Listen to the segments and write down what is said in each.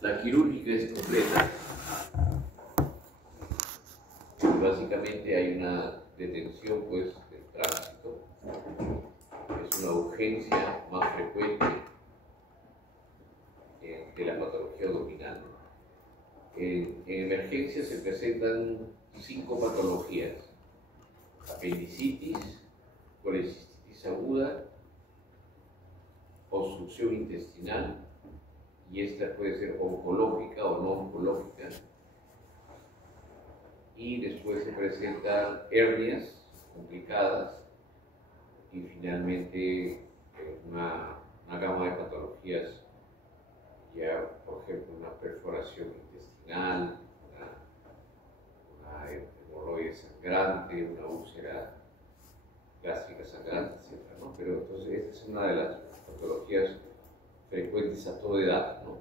La quirúrgica es completa. Básicamente hay una detención pues, del tránsito. Es una urgencia más frecuente de la patología abdominal. En emergencia se presentan 5 patologías: apendicitis, colecistitis aguda, obstrucción intestinal, y esta puede ser oncológica o no oncológica, y después se presentan hernias complicadas y finalmente una gama de patologías, ya por ejemplo una perforación intestinal, una hemorroide sangrante, una úlcera gástrica sangrante, etc., ¿no? Pero entonces esta es una de las patologías frecuentes a toda edad, ¿no?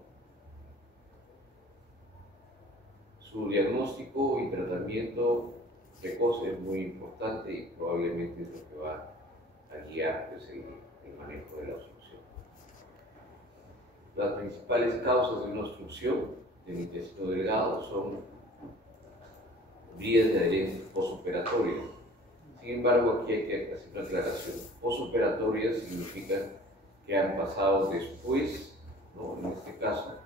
Su diagnóstico y tratamiento precoz es muy importante y probablemente es lo que va a guiar pues, el manejo de la obstrucción. Las principales causas de una obstrucción del intestino delgado son vías de adherencia posoperatorias. Sin embargo, aquí hay que hacer una aclaración. Posoperatorias significa que han pasado después, ¿no? En este caso,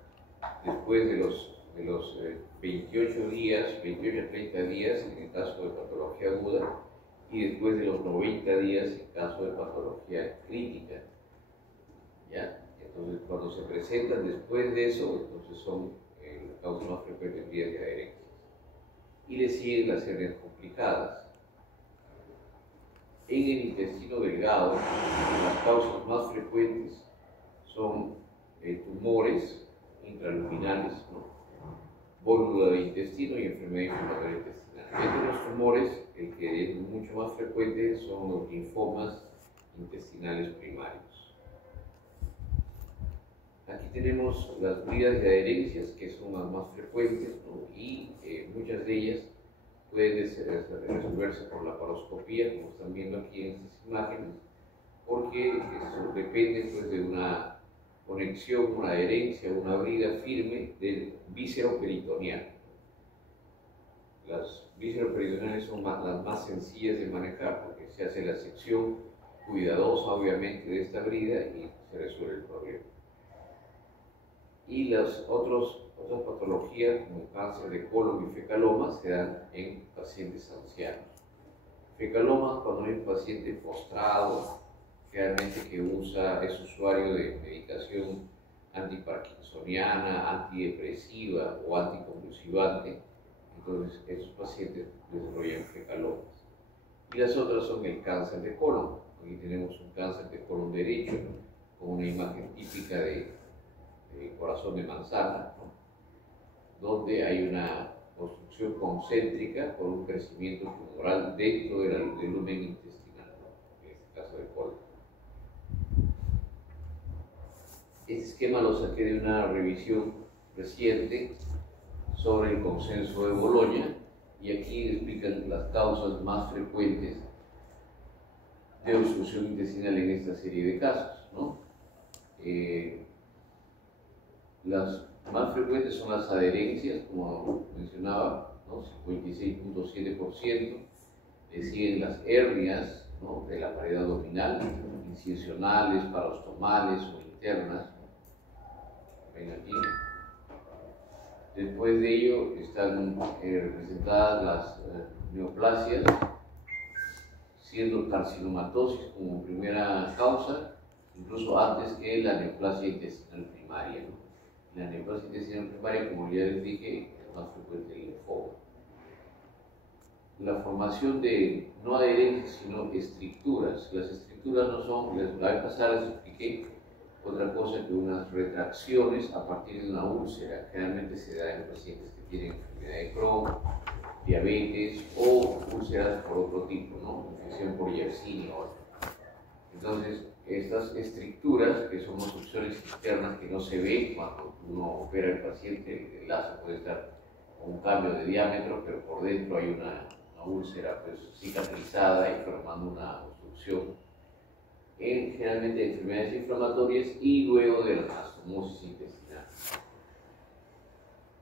después de los 28 días, 28 a 30 días en el caso de patología aguda, y después de los 90 días en caso de patología crítica. ¿Ya? Entonces, cuando se presentan después de eso, entonces son las causas más frecuentes de vías de adherencia. Y le siguen las hernias complicadas. En el intestino delgado, las causas más frecuentes son tumores intraluminales, ¿no? Válvula de intestino y enfermedad inflamatoria intestinal. Entre los tumores, el que es mucho más frecuente son los linfomas intestinales primarios. Aquí tenemos las vías de adherencias, que son las más frecuentes, ¿no? Y muchas de ellas pueden resolverse por la laparoscopía, como están viendo aquí en estas imágenes, porque eso depende pues, de una conexión, una adherencia, una brida firme del víscero peritoneal. Las vísceroperitoneales son las más sencillas de manejar porque se hace la sección cuidadosa, obviamente, de esta brida y se resuelve el problema. Y las otras patologías, como cáncer de colon y fecaloma, se dan en pacientes ancianos. Fecaloma, cuando hay un paciente postrado, realmente que es usuario de medicación antiparkinsoniana, antidepresiva o anticonvulsivante, entonces esos pacientes desarrollan fecalomas. Y las otras son el cáncer de colon. Aquí tenemos un cáncer de colon derecho, ¿no? Con una imagen típica de corazón de manzana, ¿no? Donde hay una obstrucción concéntrica por un crecimiento tumoral dentro del lumen intestinal, ¿no? En este caso de colon. Este esquema lo saqué de una revisión reciente sobre el consenso de Boloña y aquí explican las causas más frecuentes de obstrucción intestinal en esta serie de casos, ¿no? Las más frecuentes son las adherencias, como mencionaba, ¿no? 56.7%. Le siguen las hernias, ¿no? De la pared abdominal, incisionales, parostomales o internas. Ven aquí. Después de ello están representadas las neoplasias, siendo carcinomatosis como primera causa, incluso antes que la neoplasia intestinal primaria, ¿no? La neoplasia intestinal primaria, como ya les dije, es más frecuente el linfoma. La formación de no adherencias, sino estricturas. Las estricturas no son, la vez pasada les expliqué, otra cosa que unas retracciones a partir de una úlcera. Generalmente se da en pacientes que tienen enfermedad de Crohn, diabetes o úlceras por otro tipo, ¿no? Infección por Yersinia o otro. Entonces, estas estricturas, que son obstrucciones externas que no se ven cuando uno opera al paciente, el lazo puede estar con un cambio de diámetro, pero por dentro hay una úlcera pues, cicatrizada y formando una obstrucción. generalmente enfermedades inflamatorias y luego de la anastomosis intestinal.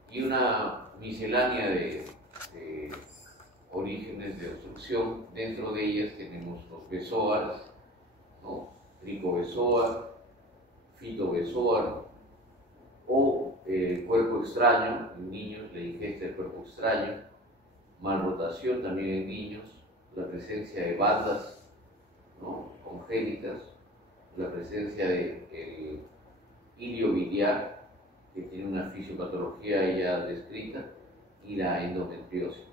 Y una miscelánea de orígenes de obstrucción. Dentro de ellas tenemos los bezoars, ¿no? Tricobezoar, fitobezoar, o el cuerpo extraño en niños, la ingesta del cuerpo extraño, malrotación también en niños, la presencia de bandas, ¿no?, congénitas, la presencia del ilio biliar, que tiene una fisiopatología ya descrita, y la endometriosis.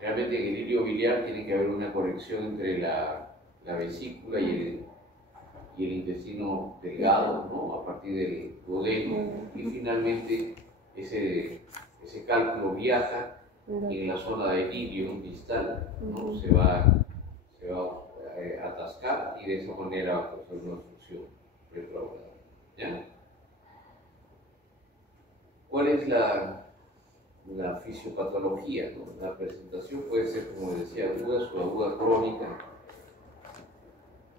Realmente en el ilio biliar tiene que haber una corrección entre la vesícula y el intestino delgado, ¿no?, a partir del duodeno, y finalmente ese cálculo viaja y en la zona del ilio distal, ¿no?, se va a atascar y de esa manera va a causar una obstrucción retrograda. ¿Ya? ¿Cuál es la fisiopatología, ¿no? La presentación puede ser, como decía, aguda, subaguda, crónica.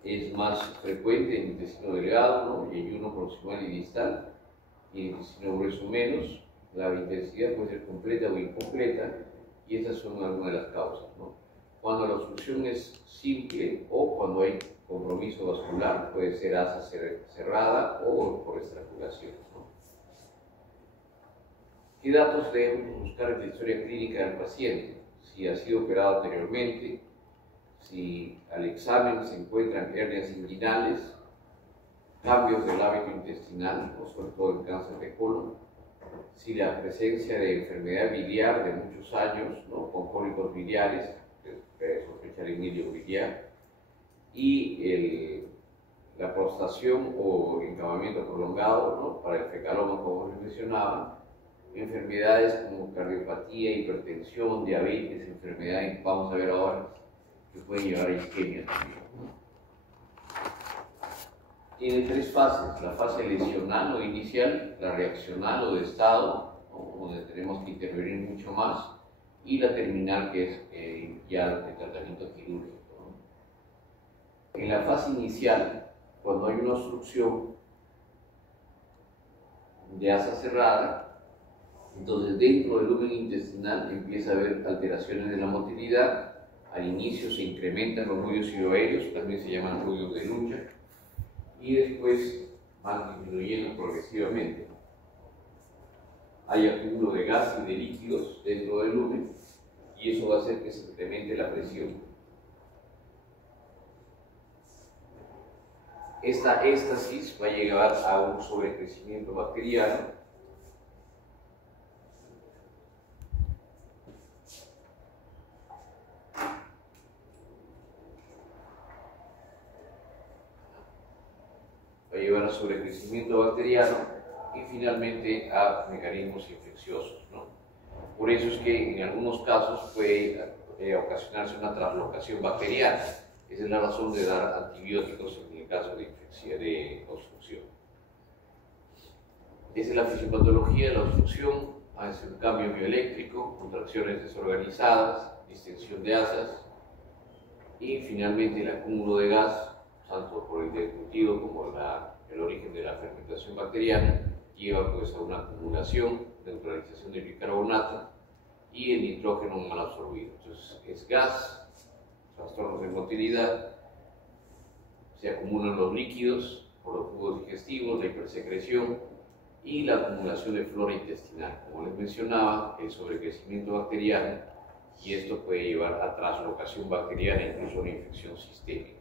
Es más frecuente en el intestino delgado, ¿no?, y ayuno proximal y distal, y en el intestino grueso menos. La intensidad puede ser completa o incompleta, y estas son algunas de las causas, ¿no? Cuando la obstrucción es simple o cuando hay compromiso vascular, puede ser asa cerrada o por estrangulación, ¿no? ¿Qué datos debemos buscar en la historia clínica del paciente? Si ha sido operado anteriormente, si al examen se encuentran hernias inguinales, cambios del hábito intestinal, o sobre todo en cáncer de colon, si la presencia de enfermedad biliar de muchos años, ¿no?, con cólicos biliares, sospechar en ilio biliar, y la prostración o encamamiento prolongado, ¿no?, para el fecaloma, como les mencionaba, enfermedades como cardiopatía, hipertensión, diabetes, enfermedades, vamos a ver ahora, que pueden llevar a isquemia también, ¿no? Tiene tres fases: la fase lesional o inicial, la reaccional o de estado, ¿no?, donde tenemos que intervenir mucho más, y la terminal, que es ya el tratamiento quirúrgico, ¿no? En la fase inicial, cuando hay una obstrucción de asa cerrada, entonces dentro del lumen intestinal empieza a haber alteraciones de la motilidad. Al inicio se incrementan los ruidos hidroaéreos, también se llaman ruidos de lucha, y después van disminuyendo progresivamente. Hay acúmulo de gas y de líquidos dentro del lumen, y eso va a hacer que se incremente la presión. Esta éstasis va a llevar a un sobrecrecimiento bacteriano, y finalmente a mecanismos infecciosos, ¿no? Por eso es que en algunos casos puede ocasionarse una translocación bacteriana. Esa es la razón de dar antibióticos en el caso de infección, de obstrucción. Esa es la fisiopatología de la obstrucción. Hace un cambio bioeléctrico, contracciones desorganizadas, distensión de asas, y finalmente el acúmulo de gas, tanto por el deglutido como el origen de la fermentación bacteriana, lleva pues a una acumulación, neutralización de bicarbonato y el nitrógeno mal absorbido. Entonces es gas, trastornos de motilidad, se acumulan los líquidos por los jugos digestivos, la hipersecreción y la acumulación de flora intestinal. Como les mencionaba, el sobrecrecimiento bacteriano, y esto puede llevar a translocación bacteriana, incluso una infección sistémica.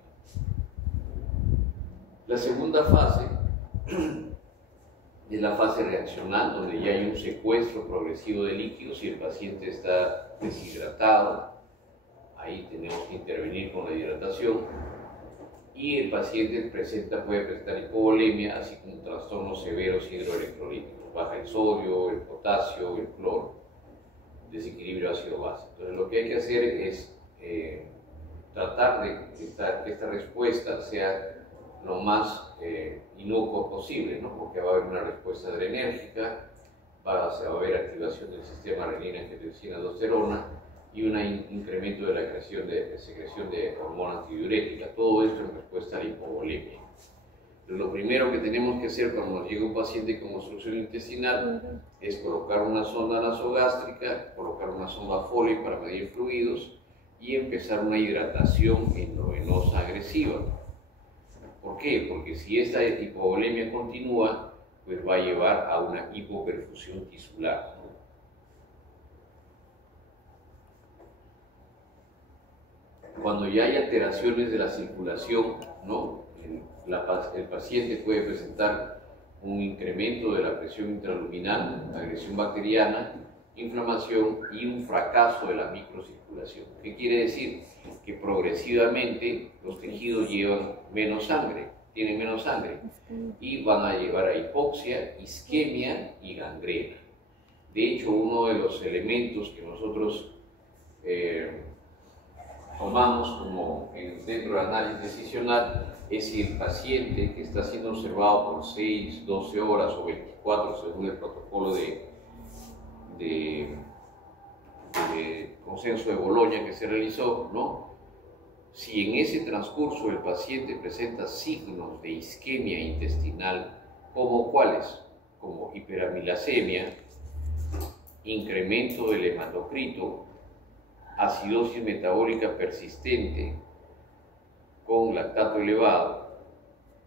La segunda fase es la fase reaccional, donde ya hay un secuestro progresivo de líquidos y el paciente está deshidratado. Ahí tenemos que intervenir con la hidratación, y el paciente puede presentar hipovolemia, así como trastornos severos hidroelectrolíticos, baja el sodio, el potasio, el cloro, desequilibrio ácido-base. Entonces lo que hay que hacer es tratar de que esta respuesta sea lo más inocuo posible, ¿no? Porque va a haber una respuesta adrenérgica, va a haber activación del sistema renina-angiotensina-aldosterona, y un incremento de la secreción de hormona antidiurética. Todo esto en respuesta a la hipovolemia. Pero lo primero que tenemos que hacer cuando nos llega un paciente con obstrucción intestinal es colocar una sonda nasogástrica, colocar una sonda Foley para medir fluidos y empezar una hidratación endovenosa agresiva. ¿Por qué? Porque si esta hipovolemia continúa, pues va a llevar a una hipoperfusión tisular. Cuando ya hay alteraciones de la circulación, ¿no? El paciente puede presentar un incremento de la presión intraluminal, agresión bacteriana, inflamación y un fracaso de la microcirculación. ¿Qué quiere decir? Que progresivamente los tejidos llevan menos sangre, tienen menos sangre y van a llevar a hipoxia, isquemia y gangrena. De hecho, uno de los elementos que nosotros tomamos como dentro del análisis decisional es si el paciente que está siendo observado por 6, 12 horas o 24 según el protocolo de consenso de Boloña que se realizó, ¿no? Si en ese transcurso el paciente presenta signos de isquemia intestinal, ¿como cuáles? Como hiperamilasemia, incremento del hematocrito, acidosis metabólica persistente con lactato elevado.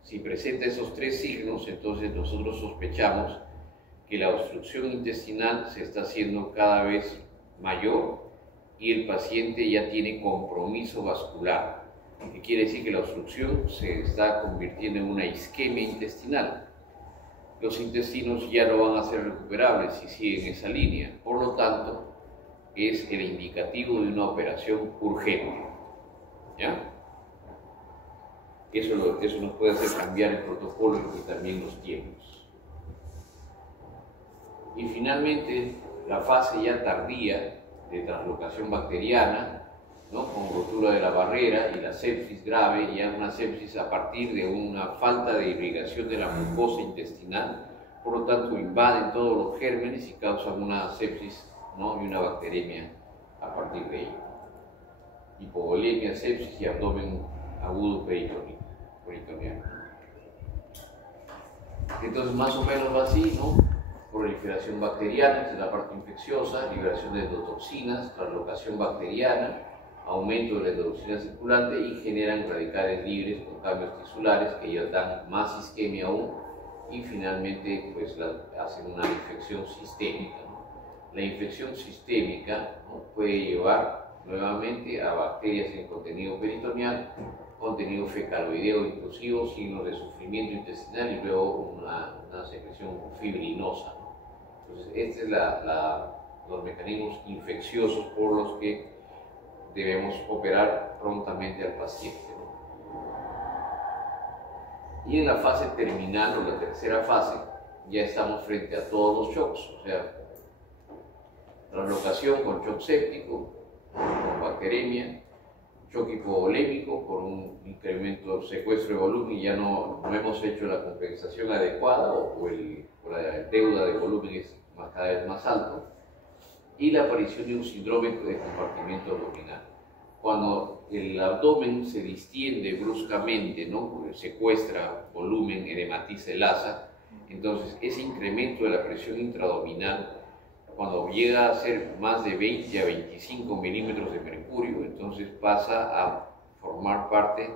Si presenta esos tres signos, entonces nosotros sospechamos que la obstrucción intestinal se está haciendo cada vez mayor y el paciente ya tiene compromiso vascular, que quiere decir que la obstrucción se está convirtiendo en una isquemia intestinal. Los intestinos ya no van a ser recuperables si siguen esa línea, por lo tanto, es el indicativo de una operación urgente. ¿Ya? Eso nos puede hacer cambiar el protocolo y también los tiempos. Y finalmente, la fase ya tardía de translocación bacteriana, ¿no? Con rotura de la barrera y la sepsis grave, ya una sepsis a partir de una falta de irrigación de la mucosa intestinal, por lo tanto invaden todos los gérmenes y causan una sepsis, ¿no? Y una bacteremia a partir de ello. Hipovolemia, sepsis y abdomen agudo peritoneal. Entonces más o menos va así, ¿no? Proliferación bacteriana, que es la parte infecciosa, liberación de endotoxinas, translocación bacteriana, aumento de la endotoxina circulante y generan radicales libres con cambios tisulares que ya dan más isquemia aún y finalmente pues hacen una infección sistémica, ¿no? La infección sistémica, ¿no? Puede llevar nuevamente a bacterias en contenido peritoneal, contenido fecaloideo intrusivo, signos de sufrimiento intestinal y luego una secreción fibrinosa, ¿no? Entonces, estos son los mecanismos infecciosos por los que debemos operar prontamente al paciente, ¿no? Y en la fase terminal o la tercera fase, ya estamos frente a todos los shocks, o sea, translocación con shock séptico, con bacteremia, shock hipovolémico por un incremento secuestro de volumen y ya no hemos hecho la compensación adecuada o la deuda de volumen es cada vez más alto, y la aparición de un síndrome de compartimiento abdominal. Cuando el abdomen se distiende bruscamente, ¿no? Secuestra volumen, edematiza el asa, entonces ese incremento de la presión intraabdominal, cuando llega a ser más de 20 a 25 milímetros de mercurio, entonces pasa a formar parte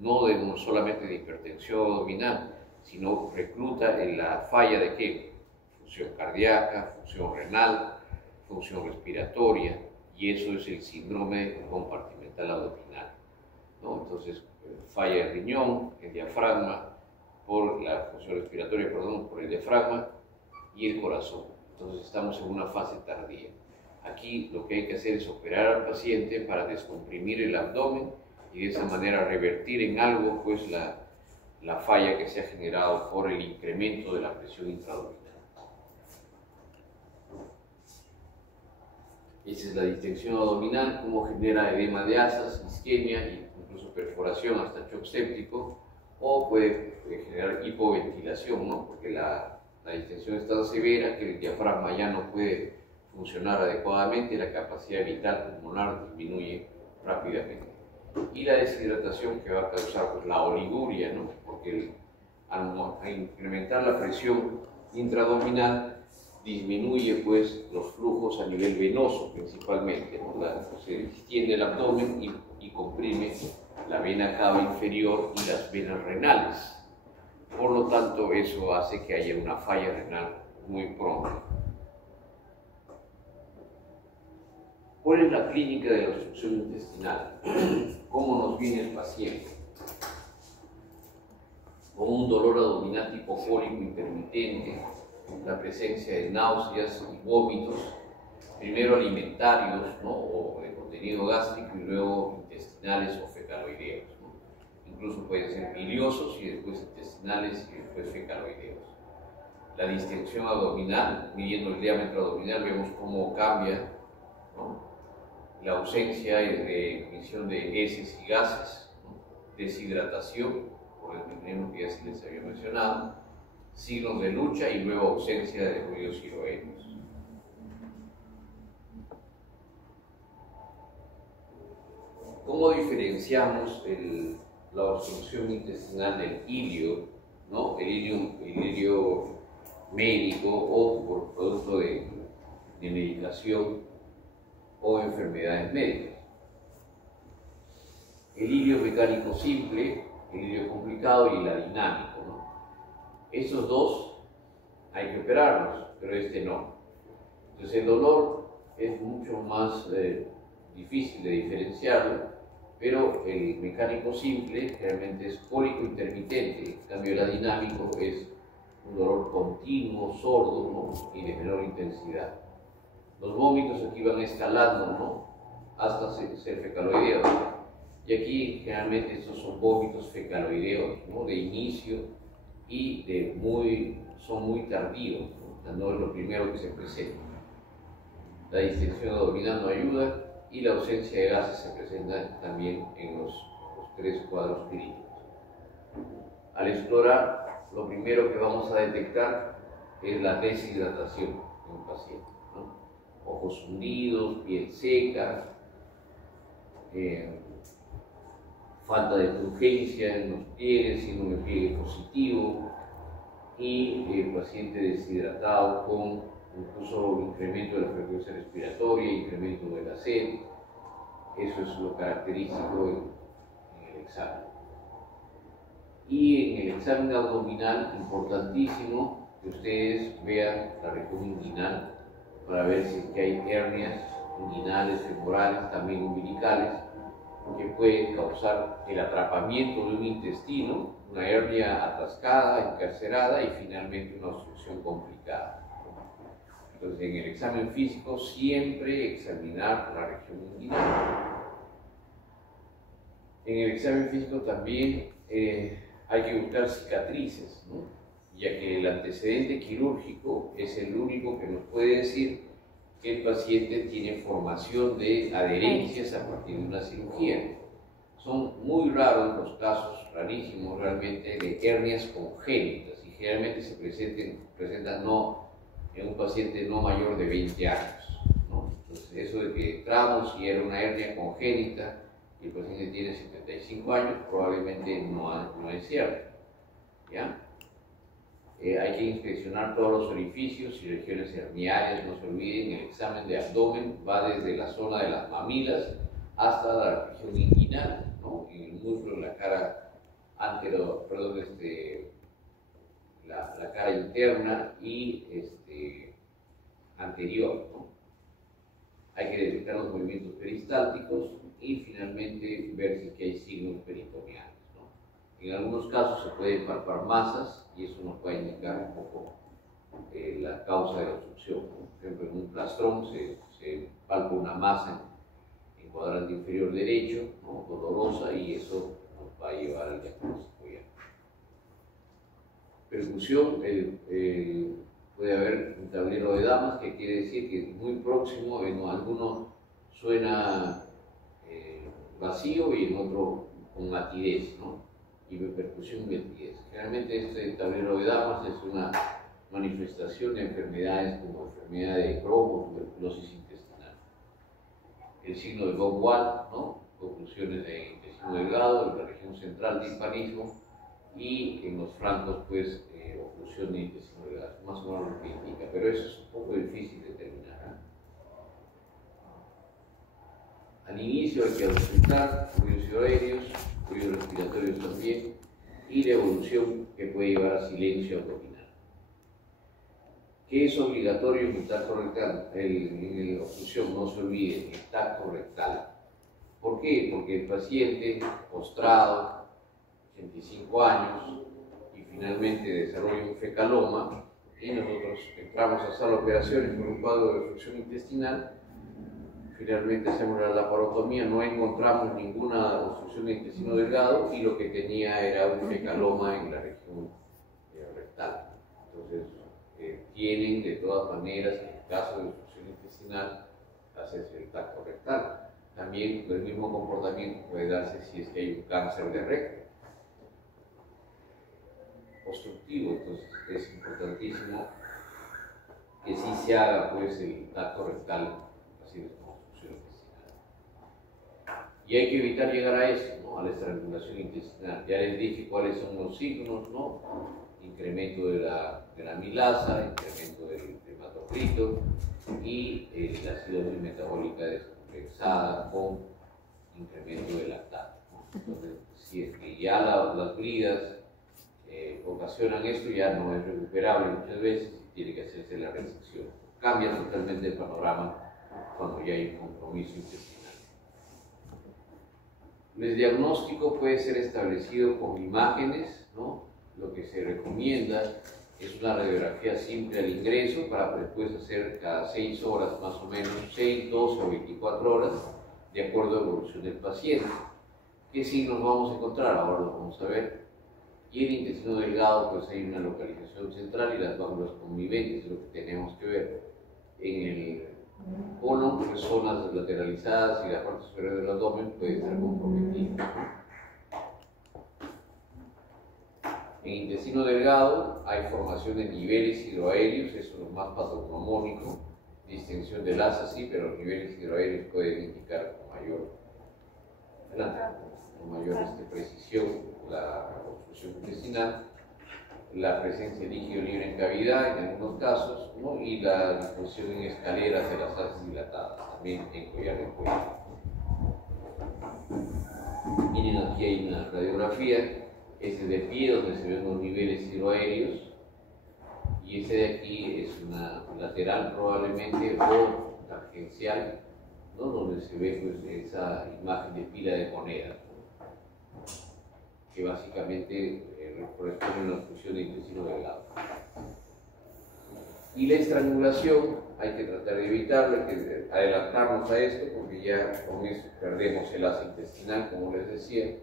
no solamente de hipertensión abdominal, sino recluta en la falla de ¿qué? Función cardíaca, función renal, función respiratoria, y eso es el síndrome compartimental abdominal, ¿no? Entonces, falla de riñón, el diafragma, por la función respiratoria, perdón, por el diafragma y el corazón. Entonces, estamos en una fase tardía. Aquí lo que hay que hacer es operar al paciente para descomprimir el abdomen y de esa manera revertir en algo pues la falla que se ha generado por el incremento de la presión intraabdominal. Esa es la distensión abdominal, cómo genera edema de asas, isquemia e incluso perforación hasta shock séptico, o puede generar hipoventilación, ¿no? Porque la distensión es tan severa que el diafragma ya no puede funcionar adecuadamente, la capacidad vital pulmonar disminuye rápidamente. Y la deshidratación que va a causar pues, la oliguria, ¿no? Porque al incrementar la presión intraabdominal disminuye pues, los flujos a nivel venoso principalmente, ¿no? Se extiende el abdomen y comprime la vena cava inferior y las venas renales. Por lo tanto, eso hace que haya una falla renal muy pronta. ¿Cuál es la clínica de la obstrucción intestinal? ¿Cómo nos viene el paciente? Con un dolor abdominal tipo cólico intermitente, la presencia de náuseas y vómitos, primero alimentarios, ¿no? O de contenido gástrico y luego intestinales o fecaloideos, ¿no? Incluso pueden ser biliosos y después intestinales y después fecaloideos. La distensión abdominal, midiendo el diámetro abdominal, vemos cómo cambia, ¿no? La ausencia de emisión de heces y gases, ¿no? Deshidratación, por el veneno que ya se les había mencionado, signos de lucha y luego ausencia de ruidos tiroideos. ¿Cómo diferenciamos la obstrucción intestinal del ilio, ¿no? El ilio médico o por producto de medicación o enfermedades médicas? El ilio mecánico simple, el ilio complicado y el adinámico, ¿no? Estos dos hay que operarlos, pero este no. Entonces el dolor es mucho más difícil de diferenciarlo, pero el mecánico simple realmente es cólico intermitente, en cambio el adinámico es un dolor continuo, sordo, ¿no? Y de menor intensidad. Los vómitos aquí van escalando, ¿no? Hasta ser fecaloideos. Y aquí generalmente estos son vómitos fecaloideos, ¿no? De inicio y son muy tardíos, ¿no? O sea, no es lo primero que se presenta. La distensión abdominal no ayuda y la ausencia de gases se presenta también en los tres cuadros clínicos. Al explorar, lo primero que vamos a detectar es la deshidratación en un paciente, ¿no? Ojos hundidos, piel seca, falta de turgencia en los pliegues, síndrome de pliegue positivo y el paciente deshidratado con incluso incremento de la frecuencia respiratoria, incremento de la sed. Eso es lo característico en el examen. Y en el examen abdominal, importantísimo que ustedes vean la región inguinal para ver si es que hay hernias inguinales, femorales, también umbilicales, que pueden causar el atrapamiento de un intestino, una hernia atascada, encarcerada y finalmente una obstrucción complicada. Entonces, en el examen físico siempre examinar la región inguinal. En el examen físico también hay que buscar cicatrices, ¿no? Ya que el antecedente quirúrgico es el único que nos puede decir que el paciente tiene formación de adherencias a partir de una cirugía. Son muy raros los casos, rarísimos realmente, de hernias congénitas y generalmente se presentan no en un paciente no mayor de 20 años, ¿no? Entonces, eso de que entramos y era una hernia congénita y el paciente tiene 75 años, probablemente no es cierto, ¿ya? Hay que inspeccionar todos los orificios y regiones herniarias, no se olviden, el examen de abdomen va desde la zona de las mamilas hasta la región inguinal, ¿no? En el muslo, en la cara la cara interna y anterior, ¿no? Hay que detectar los movimientos peristálticos y finalmente ver si hay signos peritoneales, ¿no? En algunos casos se pueden palpar masas y eso nos puede indicar un poco la causa de la obstrucción, ¿no? Por ejemplo, en un plastrón se palpa una masa en el cuadrante inferior derecho, ¿no? Dolorosa, y eso nos va a llevar al diagnóstico ya. Percusión, puede haber un tablero de damas, que quiere decir que es muy próximo, en alguno suena vacío y en otro con matidez, ¿no? Y percusión y matidez. Generalmente este tablero de damas es una manifestación de enfermedades como enfermedad de Crohn o tuberculosis intestinal. El signo de Bob-Wall, ¿no? Oclusiones de intestino delgado en la región central de hispanismo, y en los flancos, pues, oclusión de intestino delgado, más o menos lo que indica, pero eso es un poco difícil de determinar, ¿eh? Al inicio hay que auscultar fluidos hidroaéreos, fluidos respiratorios también, y la evolución que puede llevar a silencio abdominal. ¿Qué es obligatorio en el tacto rectal? En la oclusión, no se olvide, el tacto rectal. ¿Por qué? Porque el paciente postrado, 85 años, y finalmente desarrolla un fecaloma, y nosotros entramos a sala de operaciones con un cuadro de obstrucción intestinal. Finalmente hacemos la laparotomía, no encontramos ninguna obstrucción de intestino delgado, y lo que tenía era un fecaloma en la región rectal. Entonces, tienen de todas maneras, en el caso de obstrucción intestinal, hacerse el tacto rectal. También el mismo comportamiento puede darse si es que hay un cáncer de recto obstructivo. Entonces es importantísimo que sí se haga, pues, el tacto rectal en pacientes con obstrucción intestinal. Y hay que evitar llegar a eso, ¿no? A la estrangulación intestinal. Ya les dije cuáles son los signos, ¿no? Incremento de la amilasa, incremento del hematocrito y la acidosis metabólica descompensada con incremento del lactato, ¿no? Entonces, si es que ya las bridas ocasionan esto, ya no es recuperable muchas veces y tiene que hacerse la resección. Cambia totalmente el panorama cuando ya hay un compromiso intestinal. El diagnóstico puede ser establecido con imágenes, ¿no? Lo que se recomienda es una radiografía simple al ingreso para después hacer cada 6 horas más o menos, 6, 12 o 24 horas, de acuerdo a la evolución del paciente. ¿Qué signos vamos a encontrar? Ahora lo vamos a ver. Y el intestino delgado, pues hay una localización central y las válvulas conviventes, es lo que tenemos que ver. En el colon, pues zonas lateralizadas y la parte superior del abdomen puede estar comprometida. En intestino delgado hay formación de niveles hidroaéreos, eso es lo más patognomónico, distensión del asa sí, pero los niveles hidroaéreos pueden indicar con mayor precisión la obstrucción intestinal, la presencia de líquido libre en cavidad en algunos casos, ¿no? Y la disposición en escaleras de las asas dilatadas, también en collar de cuello. Miren, aquí hay una radiografía. Ese de pie, donde se ven los niveles hidroaéreos, y ese de aquí es una lateral probablemente o tangencial, ¿no? Donde se ve, pues, esa imagen de pila de monedas, ¿no? Que básicamente corresponde a la obstrucción de intestino delgado. Y la estrangulación hay que tratar de evitarlo, hay que adelantarnos a esto, porque ya con eso perdemos el asa intestinal, como les decía.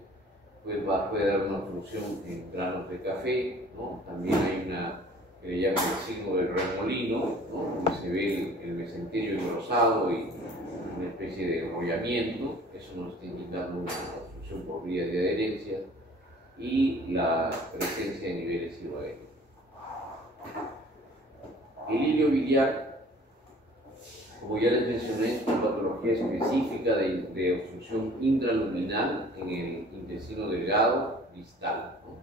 Pues puede dar una obstrucción en granos de café, ¿no? También hay una que le llaman el signo del remolino, ¿no? Donde se ve el mesenterio engrosado y una especie de enrollamiento. Eso nos está indicando una obstrucción por vías de adherencia, y la presencia de niveles hidroaéreos. El hilio biliar, como ya les mencioné, es una patología específica de obstrucción intraluminal en el intestino delgado distal, ¿no?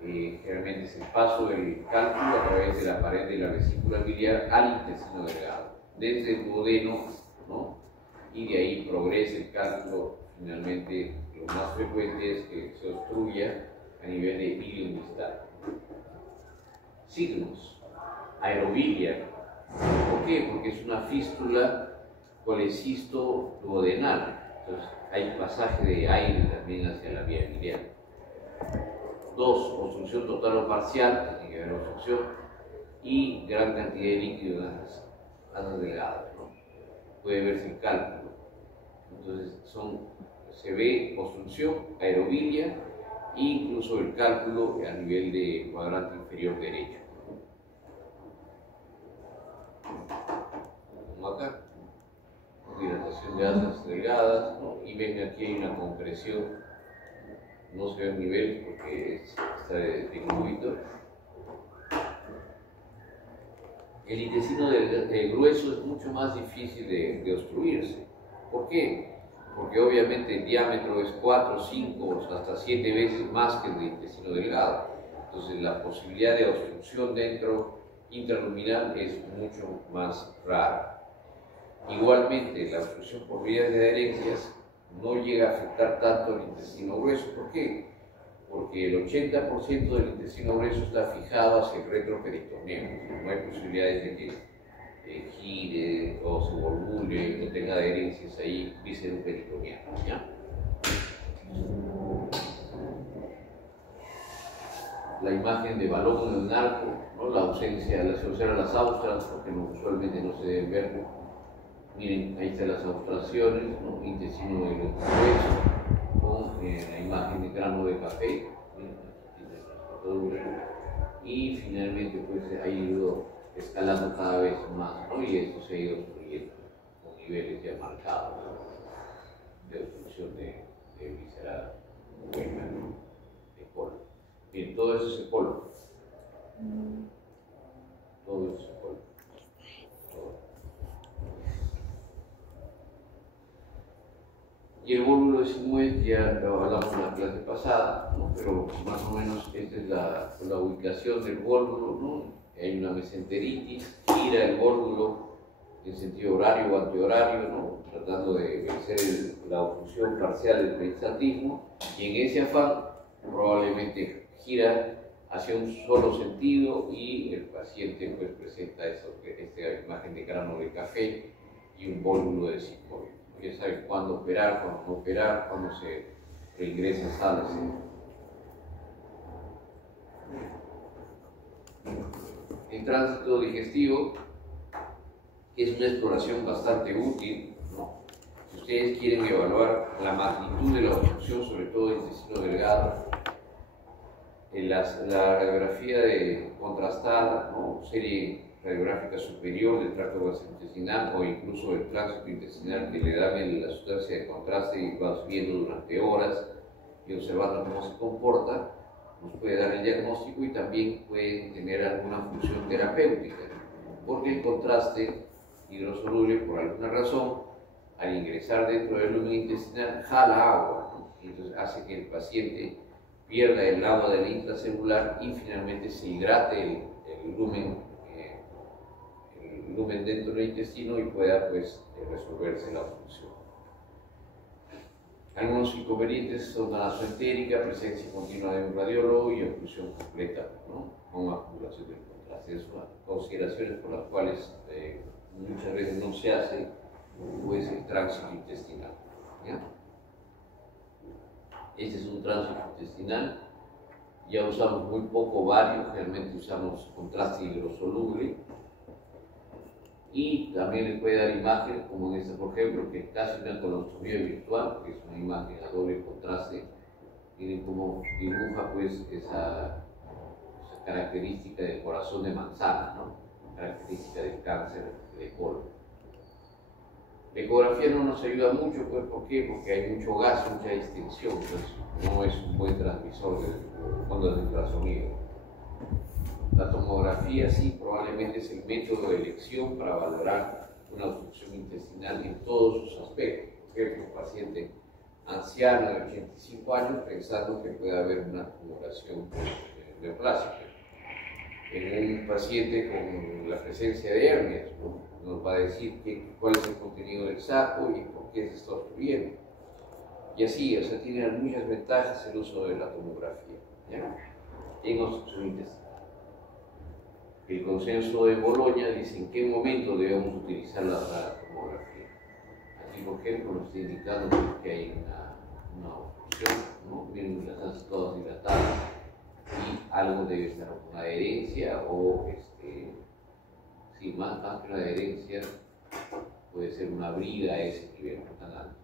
Generalmente es el paso del cálculo a través de la pared de la vesícula biliar al intestino delgado, desde el duodeno, ¿no? Y de ahí progresa el cálculo. Finalmente, lo más frecuente es que se obstruya a nivel de ilium distal. Signos: aerobilia. ¿Por qué? Porque es una fístula colecisto duodenal. Entonces hay pasaje de aire también hacia la vía biliar. 2. Obstrucción total o parcial, tiene que haber obstrucción, y gran cantidad de líquido en las asas delgadas, ¿no? Puede verse el cálculo. Entonces se ve obstrucción, aerobilia e incluso el cálculo a nivel de cuadrante inferior derecho. Como acá, dilatación de asas delgadas, ¿no? Y ven, aquí hay una compresión, no se ven niveles porque está de glúbito. el intestino grueso es mucho más difícil de obstruirse. ¿Por qué? Porque obviamente el diámetro es 4, 5, hasta 7 veces más que el del intestino delgado. Entonces la posibilidad de obstrucción dentro intraluminal es mucho más rara. Igualmente, la obstrucción por vía de adherencias no llega a afectar tanto al intestino grueso. ¿Por qué? Porque el 80% del intestino grueso está fijado hacia el retroperitoneo. No hay posibilidades de que gire o se volvule o tenga adherencias ahí visceroperitoneal, ¿ya? La imagen de balón en el narco, ¿no? La ausencia de las austras, porque usualmente no se deben ver. Miren, ahí están las austraciones, ¿no? Intestino grueso, con la imagen de grano de café, y finalmente pues ha ido escalando cada vez más, ¿no? Y esto se ha ido obstruyendo con niveles ya marcados, ¿no? De obstrucción de víscera buena, ¿no? De colon. Bien, todo eso es el colon. Todo eso es el colon. Y el bólulo de sigmoide ya lo hablamos en la clase pasada, ¿no? Pero más o menos esta es la ubicación del bólulo, ¿no? Hay una mesenteritis, gira el bólulo en sentido horario o antihorario, ¿no? Tratando de vencer la obstrucción parcial del peristatismo, y en ese afán probablemente gira hacia un solo sentido y el paciente pues presenta esta imagen de grano de café y un bólulo de sigmoide. Ya saben cuándo operar, cuándo no operar, cuándo se reingresa, sale, El tránsito digestivo es una exploración bastante útil, ¿no? Si ustedes quieren evaluar la magnitud de la obstrucción, sobre todo del intestino delgado, la radiografía contrastada, ¿no? Serie radiográfica superior del tracto gastrointestinal o incluso el tránsito intestinal que le dan la sustancia de contraste y vas viendo durante horas y observando cómo se comporta, nos puede dar el diagnóstico y también puede tener alguna función terapéutica, porque el contraste hidrosoluble, por alguna razón, al ingresar dentro del lumen intestinal, jala agua, ¿no? Y entonces hace que el paciente pierda el agua del intracelular y finalmente se hidrate el lumen dentro del intestino y pueda pues resolverse la obstrucción. Algunos inconvenientes son la nasoentérica, presencia continua de un radiólogo y oclusión completa, ¿no? Con acumulación del contraste. Son consideraciones por las cuales muchas veces no se hace pues, el tránsito intestinal, ¿ya? Este es un tránsito intestinal. Ya usamos muy poco bario, generalmente usamos contraste hidrosoluble. Y también les puede dar imágenes como en esta, por ejemplo, que es casi una colostomía virtual, que es una imagen a doble contraste. Miren cómo dibuja pues esa característica del corazón de manzana, ¿no? Característica del cáncer de colon. La ecografía no nos ayuda mucho, pues, ¿por qué? Porque hay mucho gas, mucha distensión, pues no es un buen transmisor de ondas de ultrasonido. La tomografía sí probablemente es el método de elección para valorar una obstrucción intestinal en todos sus aspectos. Por ejemplo, un paciente anciano de 85 años pensando que puede haber una tumoración neoplásica. En un paciente con la presencia de hernias, ¿no? Nos va a decir cuál es el contenido del saco y por qué se está obstruyendo. Y así, o sea, tiene muchas ventajas el uso de la tomografía, ¿ya? En obstrucción intestinal. El consenso de Boloña dice en qué momento debemos utilizar la tomografía. Aquí, por ejemplo, nos está indicando que hay una obstrucción, ¿no? Miren, las están todas dilatadas y algo debe estar, una adherencia o, sí, más que una adherencia, puede ser una brida a ese nivel tan alto.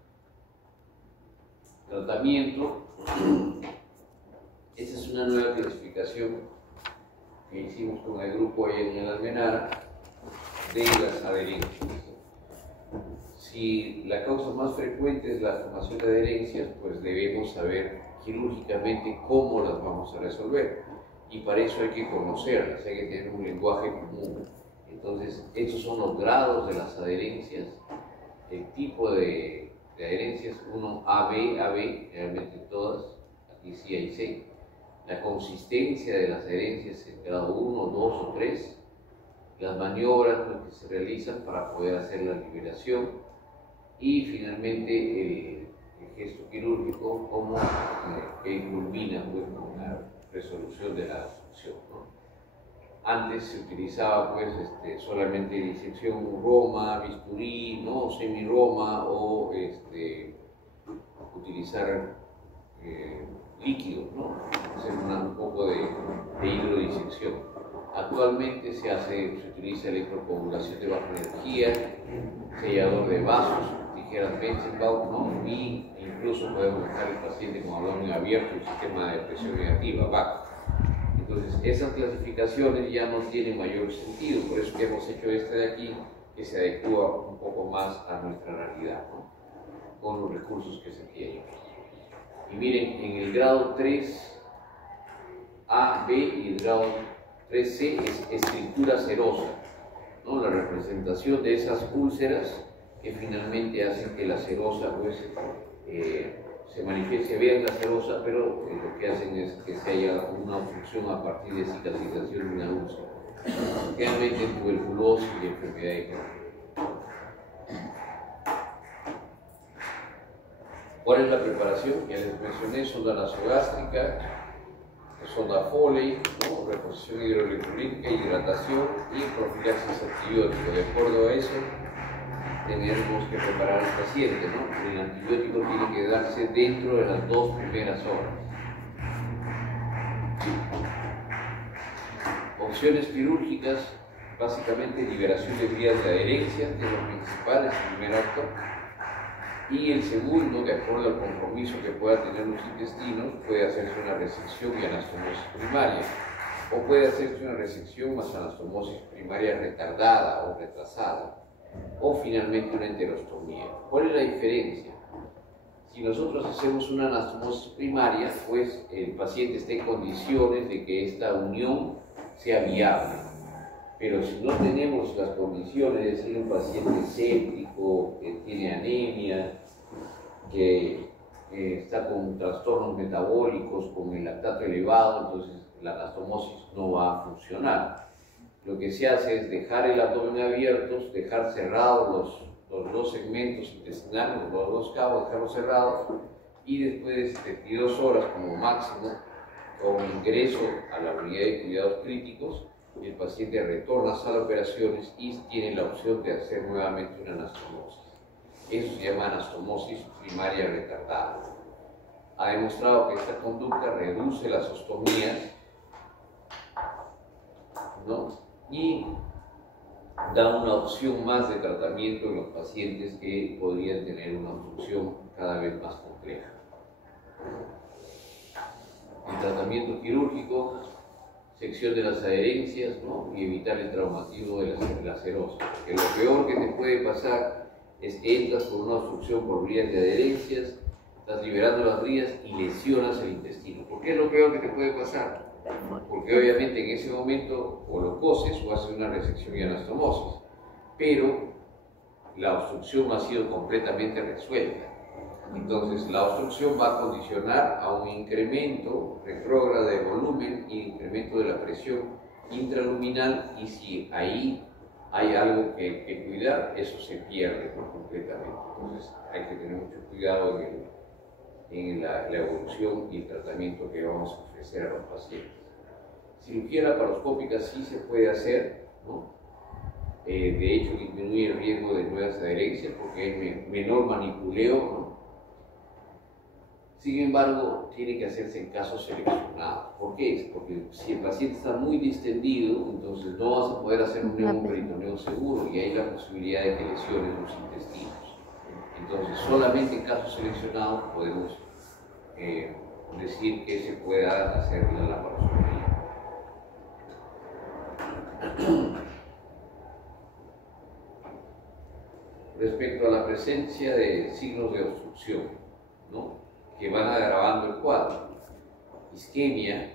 Tratamiento. Esta es una nueva clasificación que hicimos con el grupo ahí en el Almenara de las adherencias. Si la causa más frecuente es la formación de adherencias, pues debemos saber quirúrgicamente cómo las vamos a resolver. Y para eso hay que conocerlas, hay que tener un lenguaje común Entonces, estos son los grados de las adherencias, el tipo de adherencias, uno AB, AB, realmente todas, aquí sí hay C, la consistencia de las adherencias en grado 1, 2 o 3, las maniobras que se realizan para poder hacer la liberación y finalmente el gesto quirúrgico como que culmina pues, con la resolución de la obstrucción, ¿no? Antes se utilizaba pues, solamente disección roma, bisturí, ¿no? Semiroma o utilizar líquidos, ¿no? Hacer un poco de hidrodisección. Actualmente se utiliza electrocoagulación de baja energía, sellador de vasos, tijeras Benzenbaum, ¿no? Y incluso podemos dejar al paciente con abdomen abierto y sistema de presión negativa, VAC. Entonces, esas clasificaciones ya no tienen mayor sentido, por eso que hemos hecho esta de aquí, que se adecua un poco más a nuestra realidad, ¿no? Con los recursos que se tienen. Y miren, en el grado 3A, B y el grado 3C es escritura serosa, ¿no? La representación de esas úlceras que finalmente hacen que la serosa pues, se manifieste bien la serosa, pero lo que hacen es que se haya una obstrucción a partir de cicatrización de una úlcera, realmente tuberculosis y enfermedad hepática. ¿Cuál es la preparación? Ya les mencioné, sonda nasogástrica, sonda Foley, ¿no? Reposición hidroelectrolítica, hidratación y profilaxis antibiótico. De acuerdo a eso, tenemos que preparar al paciente, ¿no? El antibiótico tiene que darse dentro de las 2 primeras horas. Opciones quirúrgicas, básicamente liberación de vías de adherencia, que es lo principal, es el primer acto. Y el segundo, de acuerdo al compromiso que pueda tener los intestinos, puede hacerse una resección y anastomosis primaria, o puede hacerse una resección más anastomosis primaria retardada o retrasada, o finalmente una enterostomía. ¿Cuál es la diferencia? Si nosotros hacemos una anastomosis primaria, pues el paciente está en condiciones de que esta unión sea viable. Pero si no tenemos las condiciones, es decir, un paciente séptico, que tiene anemia, que está con trastornos metabólicos, con el lactato elevado, entonces la anastomosis no va a funcionar. Lo que se hace es dejar el abdomen abierto, dejar cerrados los 2 segmentos intestinales, los 2 cabos, dejarlos cerrados, y después de 72 horas como máximo, con ingreso a la unidad de cuidados críticos, el paciente retorna a sala de operaciones y tiene la opción de hacer nuevamente una anastomosis. Eso se llama anastomosis primaria retardada. Ha demostrado que esta conducta reduce las ostomías, ¿no? Y da una opción más de tratamiento en los pacientes que podrían tener una obstrucción cada vez más compleja. El tratamiento quirúrgico, sección de las adherencias, ¿no? Y evitar el traumatismo de la serosa. Porque lo peor que te puede pasar es que entras con una obstrucción por vías de adherencias, estás liberando las vías y lesionas el intestino. ¿Por qué es lo peor que te puede pasar? Porque obviamente en ese momento o lo coses o haces una resección y anastomosis, pero la obstrucción no ha sido completamente resuelta. Entonces la obstrucción va a condicionar a un incremento retrógrado de volumen y incremento de la presión intraluminal, y si ahí hay algo que cuidar, eso se pierde completamente. Entonces hay que tener mucho cuidado en la evolución y el tratamiento que vamos a ofrecer a los pacientes. Cirugía laparoscópica sí se puede hacer, ¿no? De hecho disminuye el riesgo de nuevas adherencias porque hay menor manipuleo, ¿no? Sin embargo, tiene que hacerse en casos seleccionados. ¿Por qué? Porque si el paciente está muy distendido, entonces no vas a poder hacer un neumoperitoneo seguro y hay la posibilidad de que lesiones los intestinos. Entonces, solamente en casos seleccionados podemos decir que se pueda hacer la laparoscopía. Respecto a la presencia de signos de obstrucción, ¿no? Que van agravando el cuadro: isquemia,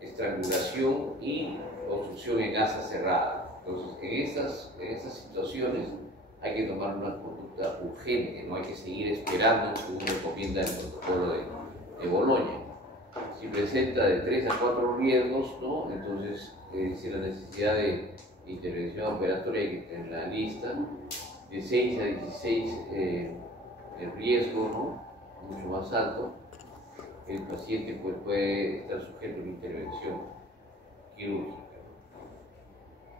estrangulación y obstrucción en asa cerrada. Entonces, en estas situaciones hay que tomar una conducta urgente, no hay que seguir esperando según recomienda el protocolo de Bolonia. Si presenta de 3 a 4 riesgos, ¿no? Entonces, si la necesidad de intervención operatoria hay que tener en la lista, de 6 a 16 el riesgo, ¿no? Mucho más alto, el paciente pues, puede estar sujeto a una intervención quirúrgica.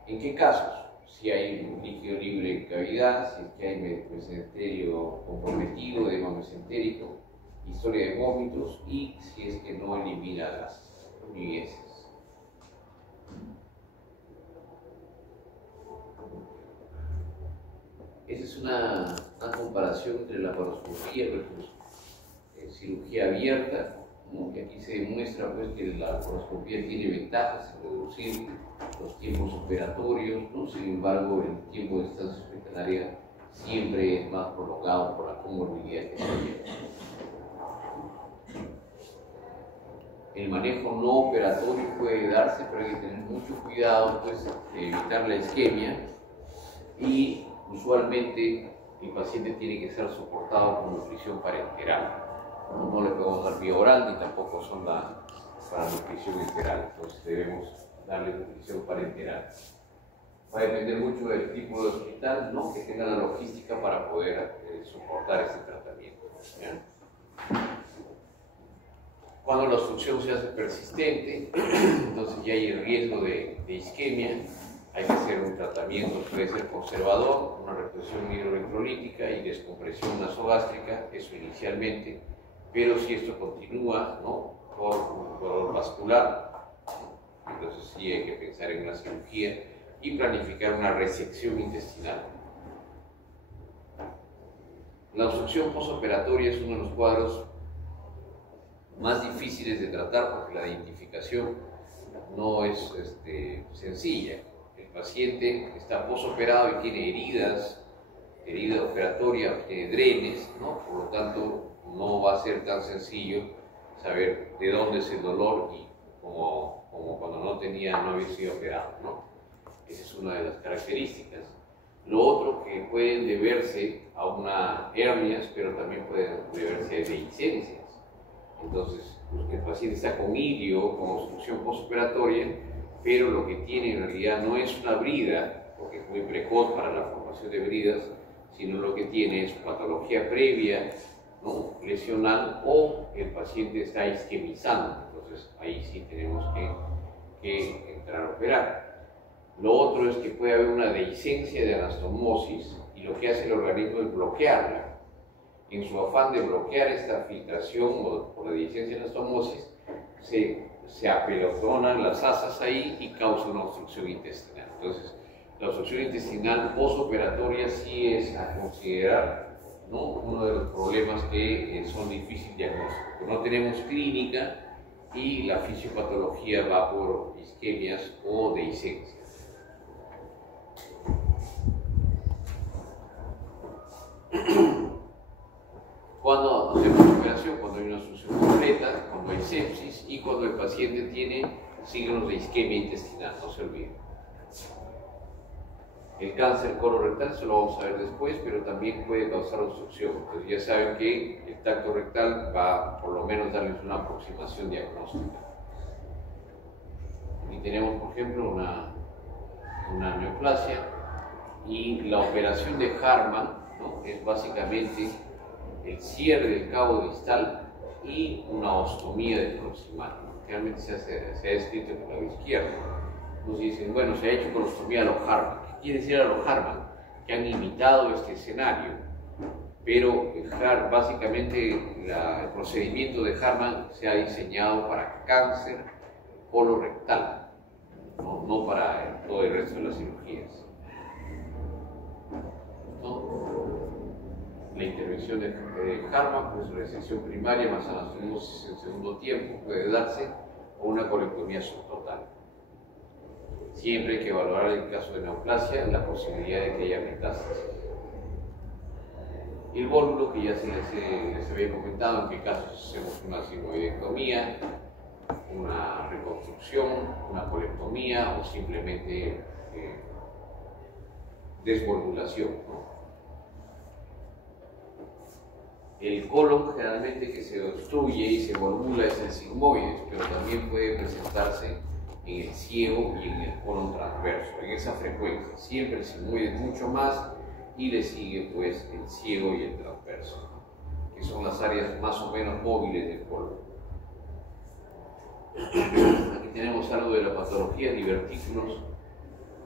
¿En qué casos? Si hay un líquido libre en cavidad, si es que hay mesenterio comprometido, edema mesentérico, historia de vómitos y si es que no elimina gases ni heces. Esa es una comparación entre la laparoscopía versus cirugía abierta, ¿no? Y aquí se demuestra pues, que la laparoscopía tiene ventajas en reducir los tiempos operatorios, ¿no? Sin embargo, el tiempo de estancia hospitalaria siempre es más prolongado por la comorbilidad que se lleva. El manejo no operatorio puede darse, pero hay que tener mucho cuidado pues, de evitar la isquemia y usualmente el paciente tiene que ser soportado con nutrición parenteral. No le podemos dar vía oral ni tampoco sonda para nutrición enteral, entonces debemos darle nutrición parenteral. Va a depender mucho del tipo de hospital, ¿no? Que tenga la logística para poder soportar este tratamiento, ¿ya? Cuando la obstrucción se hace persistente, entonces ya hay el riesgo de isquemia, hay que hacer un tratamiento, puede ser conservador, una represión hidroelectrolítica y descompresión nasogástrica, eso inicialmente, pero si esto continúa, ¿no? Por un dolor vascular, entonces sí hay que pensar en una cirugía y planificar una resección intestinal. La obstrucción postoperatoria es uno de los cuadros más difíciles de tratar porque la identificación no es sencilla. El paciente está postoperado y tiene herida operatoria, tiene drenes, ¿no? Por lo tanto no va a ser tan sencillo saber de dónde es el dolor y como cuando no había sido operado, ¿no? Esa es una de las características. Lo otro que pueden deberse a una hernias, pero también pueden deberse a dehiscencias. Entonces, el paciente está con ilio, con obstrucción postoperatoria, pero lo que tiene en realidad no es una brida, porque es muy precoz para la formación de bridas, sino lo que tiene es patología previa, ¿no? Lesional, o el paciente está isquemizando. Entonces, ahí sí tenemos que entrar a operar. Lo otro es que puede haber una dehiscencia de anastomosis y lo que hace el organismo es bloquearla. En su afán de bloquear esta filtración o por la dehiscencia de anastomosis, se apelotonan las asas ahí y causa una obstrucción intestinal. Entonces, la obstrucción intestinal postoperatoria sí es a considerar, ¿no? Uno de los problemas que son difíciles de diagnóstico. No tenemos clínica y la fisiopatología va por isquemias o dehiscencias. Cuando hacemos operación, cuando hay una obstrucción completa, cuando hay sepsis y cuando el paciente tiene signos de isquemia intestinal, no se olviden. El cáncer colorectal, eso lo vamos a ver después, pero también puede causar obstrucción. Entonces ya saben que el tacto rectal va por lo menos darles una aproximación diagnóstica. Aquí tenemos, por ejemplo, una neoplasia y la operación de Hartmann, ¿no? Es básicamente el cierre del cabo distal y una ostomía del proximal. Generalmente se ha descrito con el lado izquierdo. Entonces dicen, bueno, se ha hecho colostomía a los Hartmann. ¿Qué quiere decir a los Hartmann? Que han imitado este escenario. Pero básicamente el procedimiento de Hartmann se ha diseñado para cáncer colorectal, no para todo el resto de las cirugías. La intervención de Hartmann, pues resección primaria más anastomosis en segundo tiempo puede darse o una colectomía subtotal. Siempre hay que valorar el caso de neoplasia, la posibilidad de que haya metástasis. El vólulo, que ya se les había comentado, en qué casos hacemos una sigmoidectomía, una reconstrucción, una colectomía o simplemente desvolvulación, ¿no? El colon generalmente que se obstruye y se volvula es el sigmoides, pero también puede presentarse en el ciego y en el colon transverso, en esa frecuencia. Siempre el sigmoides mucho más y le sigue pues el ciego y el transverso, ¿no? Que son las áreas más o menos móviles del colon. Aquí tenemos algo de la patología, divertículos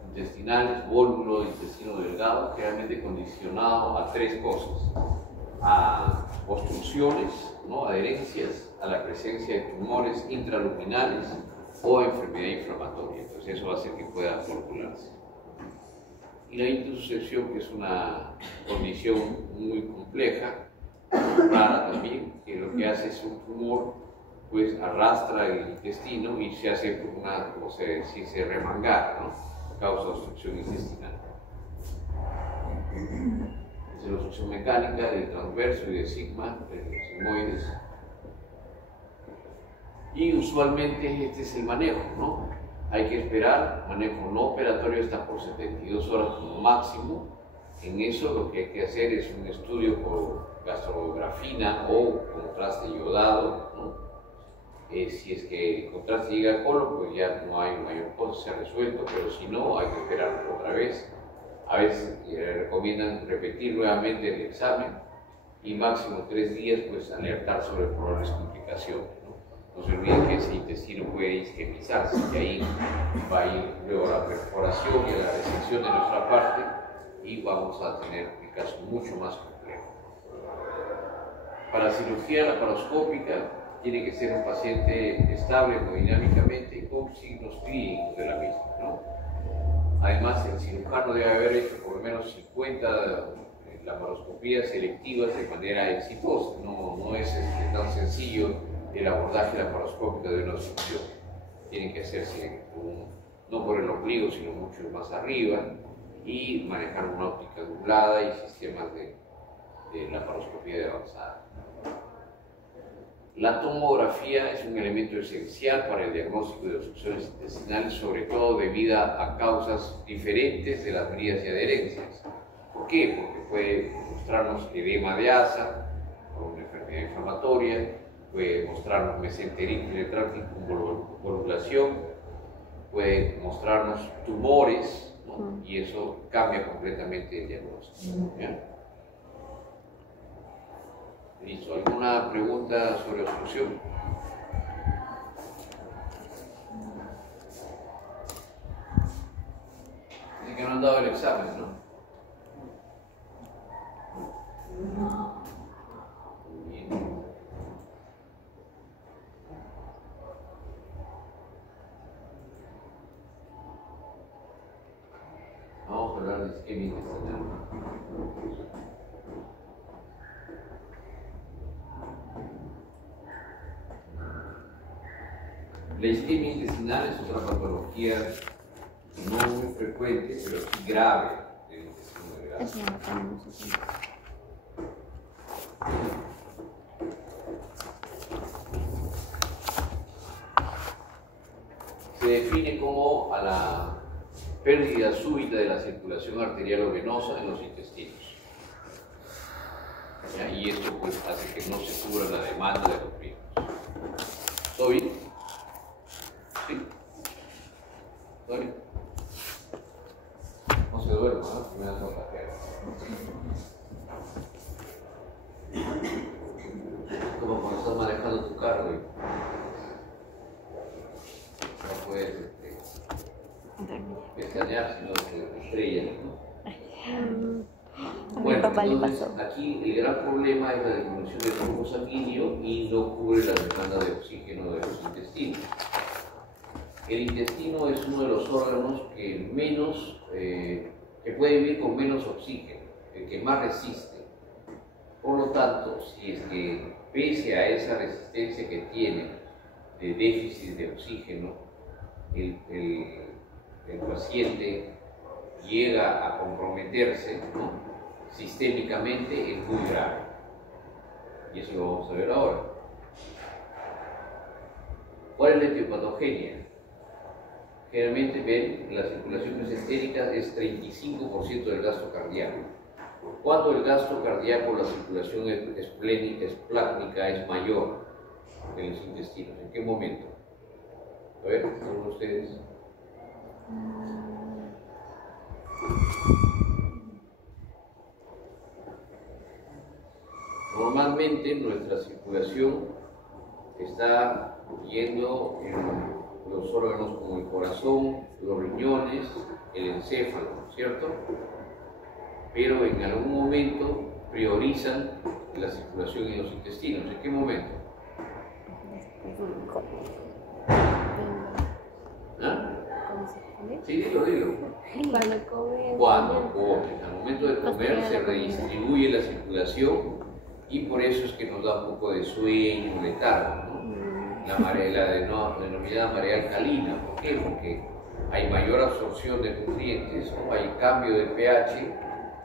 intestinales, vólvulo de intestino delgado, generalmente condicionado a tres cosas: a obstrucciones, ¿no? Adherencias, a la presencia de tumores intraluminales o a enfermedad inflamatoria. Entonces eso va a hacer que pueda formularse. Y la intussuscepción, que es una condición muy compleja, rara también, que lo que hace es un tumor, pues arrastra el intestino y se hace como se remangara, ¿no? Causa obstrucción intestinal. Es la obstrucción mecánica del transverso y del sigma, de los sigmoides. Y usualmente este es el manejo, ¿no? Hay que esperar, manejo no operatorio hasta por 72 horas como máximo. En eso lo que hay que hacer es un estudio por gastrografina o contraste yodado, ¿no? Si es que el contraste llega al colon, pues ya no hay mayor cosa, se ha resuelto, pero si no, hay que esperar otra vez. A veces recomiendan repetir nuevamente el examen y máximo 3 días, pues alertar sobre probables complicaciones, ¿no? No se olviden que ese intestino puede isquemizarse y ahí va a ir luego la perforación y la resección de nuestra parte y vamos a tener un caso mucho más complejo. Para cirugía laparoscópica tiene que ser un paciente estable hemodinámicamente y con signos clínicos de la misma, ¿no? Además, el cirujano debe haber hecho por lo menos 50 laparoscopías selectivas de manera exitosa. No es tan sencillo el abordaje laparoscópico de una obstrucción. Tienen que hacerse no por el ombligo, sino mucho más arriba, y manejar una óptica nublada y sistemas de laparoscopía de avanzada. La tomografía es un elemento esencial para el diagnóstico de obstrucciones intestinales, sobre todo debido a causas diferentes de las vías y adherencias. ¿Por qué? Porque puede mostrarnos edema de asa o una enfermedad inflamatoria, puede mostrarnos mesenteritis retráctil con volvulación, puede mostrarnos tumores, ¿no? Y eso cambia completamente el diagnóstico, ¿ya? Listo. ¿Alguna pregunta sobre obstrucción? Dice que no han dado el examen, ¿no? Muy bien. Vamos a hablar de isquemia intestinal. La isquemia intestinal es otra patología no muy frecuente, pero sí grave del intestino delgado. Se define como a la pérdida súbita de la circulación arterial o venosa en los intestinos. ¿Ya? Y esto pues hace que no se cubra la demanda de los primeros. ¿Todo bien? ¿Sí? ¿Todo bien? No se duerma, ¿no? Me da contagiar. Como cuando estás manejando tu carro y no puedes pestañear, sino que te estrellas, ¿no? Bueno, entonces aquí el gran problema es la disminución del flujo sanguíneo y no cubre la demanda de oxígeno de los intestinos. El intestino es uno de los órganos que que puede vivir con menos oxígeno, el que más resiste. Por lo tanto, si es que pese a esa resistencia que tiene de déficit de oxígeno, el paciente llega a comprometerse, ¿no? Sistémicamente, es muy grave. Y eso lo vamos a ver ahora. ¿Cuál es la etiopatogenia? generalmente ven la circulación mesentérica es 35% del gasto cardíaco. Cuando el gasto cardíaco, la circulación esplácnica es mayor en los intestinos. ¿En qué momento? A ver, ¿cómo ustedes? Normalmente nuestra circulación está yendo en los órganos como el corazón, los riñones, el encéfalo, ¿cierto? Pero en algún momento priorizan la circulación en los intestinos. ¿En qué momento? ¿Ah? Sí, dilo. Cuando comes. Al momento de comer se redistribuye la circulación y por eso es que nos da un poco de sueño, letargo, ¿no? La denominada marea alcalina. ¿Por qué? Porque hay mayor absorción de nutrientes, ¿no? Hay cambio de pH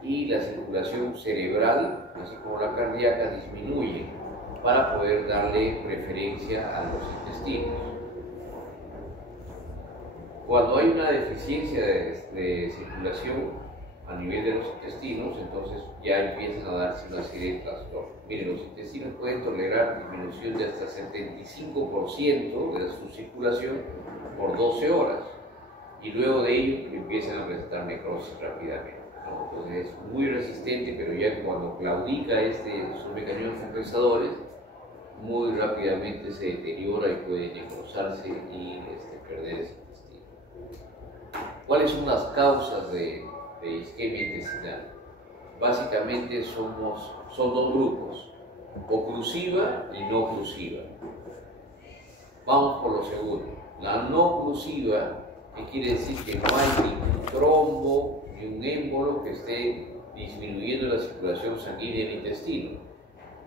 y la circulación cerebral, así como la cardíaca, disminuye para poder darle preferencia a los intestinos. Cuando hay una deficiencia de circulación a nivel de los intestinos, entonces ya empiezan a darse una serie de trastornos. Miren, los intestinos pueden tolerar disminución de hasta 75% de su circulación por 12 horas y luego de ello empiezan a presentar necrosis rápidamente. Entonces es muy resistente, pero ya cuando claudica sus mecanismos compensadores, muy rápidamente se deteriora y puede necrosarse y perder ese intestino. ¿Cuáles son las causas de isquemia intestinal? Básicamente son dos grupos, oclusiva y no oclusiva. Vamos por lo segundo. La no oclusiva, que quiere decir que no hay ningún trombo ni un émbolo que esté disminuyendo la circulación sanguínea en el intestino.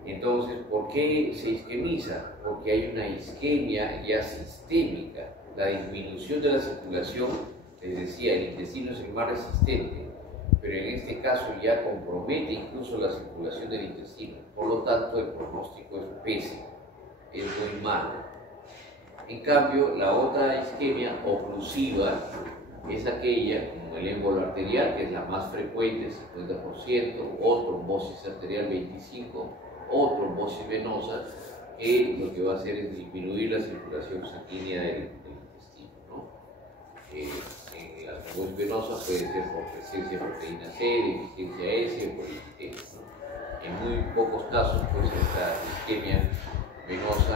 Entonces, ¿por qué se isquemiza? Porque hay una isquemia ya sistémica. La disminución de la circulación, les decía, el intestino es el más resistente, pero en este caso ya compromete incluso la circulación del intestino. Por lo tanto, el pronóstico es pésimo, es muy malo. En cambio, la otra isquemia oclusiva es aquella, como el émbolo arterial, que es la más frecuente, 50%, o trombosis arterial 25%, o trombosis venosa, que lo que va a hacer es disminuir la circulación sanguínea del intestino, ¿no? En la trombosis venosa puede ser por presencia de proteína C, deficiencia S o por IgG, ¿no? En muy pocos casos, pues esta isquemia venosa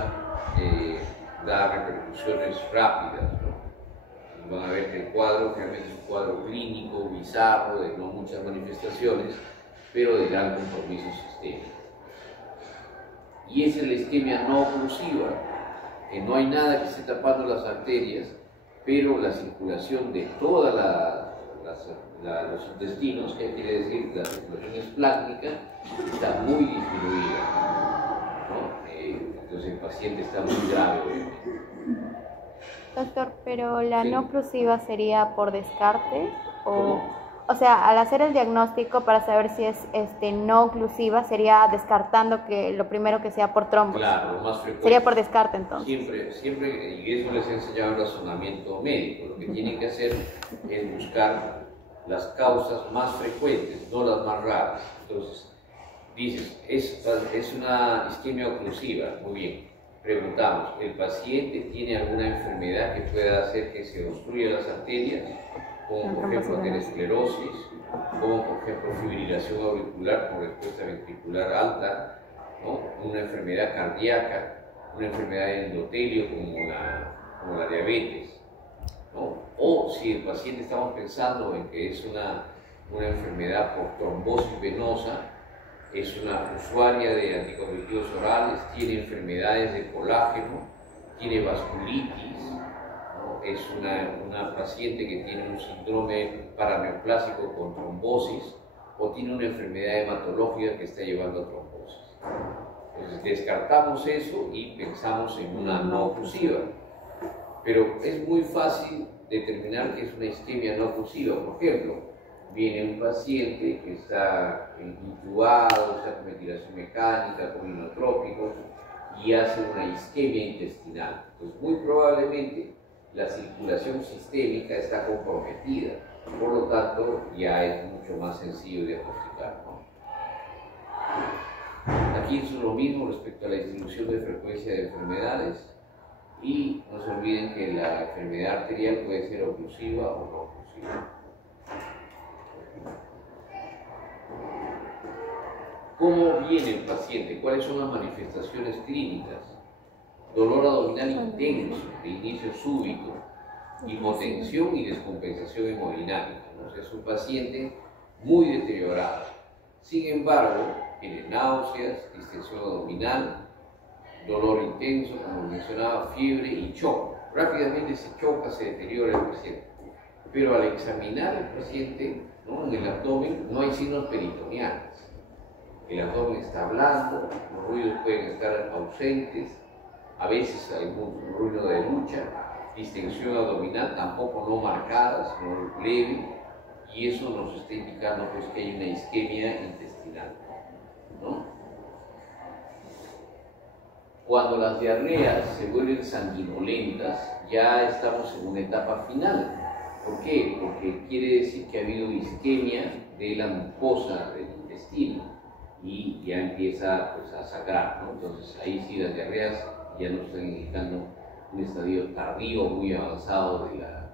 da repercusiones rápidas, ¿no? Van a ver que el cuadro realmente es un cuadro clínico, bizarro, de no muchas manifestaciones, pero de gran compromiso sistémico. Y esa es la isquemia no oclusiva, que no hay nada que esté tapando las arterias, pero la circulación de todos los intestinos, que quiere decir la circulación esplácnica, está muy disminuida, ¿no? Entonces el paciente está muy grave, obviamente. Doctor, pero la no oclusiva sería por descarte ¿Cómo? O sea, al hacer el diagnóstico para saber si es no oclusiva, sería descartando que lo primero que sea por trombos. Claro, lo más frecuente. Sería por descarte entonces. Siempre, y eso les he enseñado el razonamiento médico. Lo que tienen que hacer es buscar las causas más frecuentes, no las más raras. Entonces, dices, es una isquemia oclusiva, muy bien. Preguntamos, ¿el paciente tiene alguna enfermedad que pueda hacer que se obstruya las arterias? Como por ejemplo aterosclerosis, como por ejemplo fibrilación auricular con respuesta ventricular alta, ¿no? Una enfermedad cardíaca, una enfermedad de endotelio como la diabetes, ¿no? O si el paciente estamos pensando en que es una enfermedad por trombosis venosa, es una usuaria de anticonvulsivos orales, tiene enfermedades de colágeno, tiene vasculitis, es una paciente que tiene un síndrome paraneoplásico con trombosis o tiene una enfermedad hematológica que está llevando a trombosis. Entonces descartamos eso y pensamos en una no oclusiva. Pero es muy fácil determinar que es una isquemia no oclusiva. Por ejemplo, viene un paciente que está intubado, está con ventilación mecánica, con inotrópicos y hace una isquemia intestinal. Pues muy probablemente la circulación sistémica está comprometida. Por lo tanto, ya es mucho más sencillo diagnosticar, ¿no? Aquí es lo mismo respecto a la distribución de frecuencia de enfermedades. Y no se olviden que la enfermedad arterial puede ser oclusiva o no oclusiva. ¿Cómo viene el paciente? ¿Cuáles son las manifestaciones clínicas? Dolor abdominal intenso, de inicio súbito, hipotensión y descompensación hemodinámica, ¿no? O sea, es un paciente muy deteriorado. Sin embargo, tiene náuseas, distensión abdominal, dolor intenso, como mencionaba, fiebre y shock. Rápidamente se choca, se deteriora el paciente. Pero al examinar al paciente, ¿no?, en el abdomen no hay signos peritoneales. El abdomen está blando, los ruidos pueden estar ausentes, a veces hay algún ruido de lucha, distensión abdominal tampoco no marcada, sino leve, y eso nos está indicando pues que hay una isquemia intestinal, ¿no? Cuando las diarreas se vuelven sanguinolentas, ya estamos en una etapa final. ¿Por qué? Porque quiere decir que ha habido isquemia de la mucosa del intestino y ya empieza pues, a sangrar, ¿no? Entonces ahí sí las diarreas ya nos están indicando un estadio tardío muy avanzado de la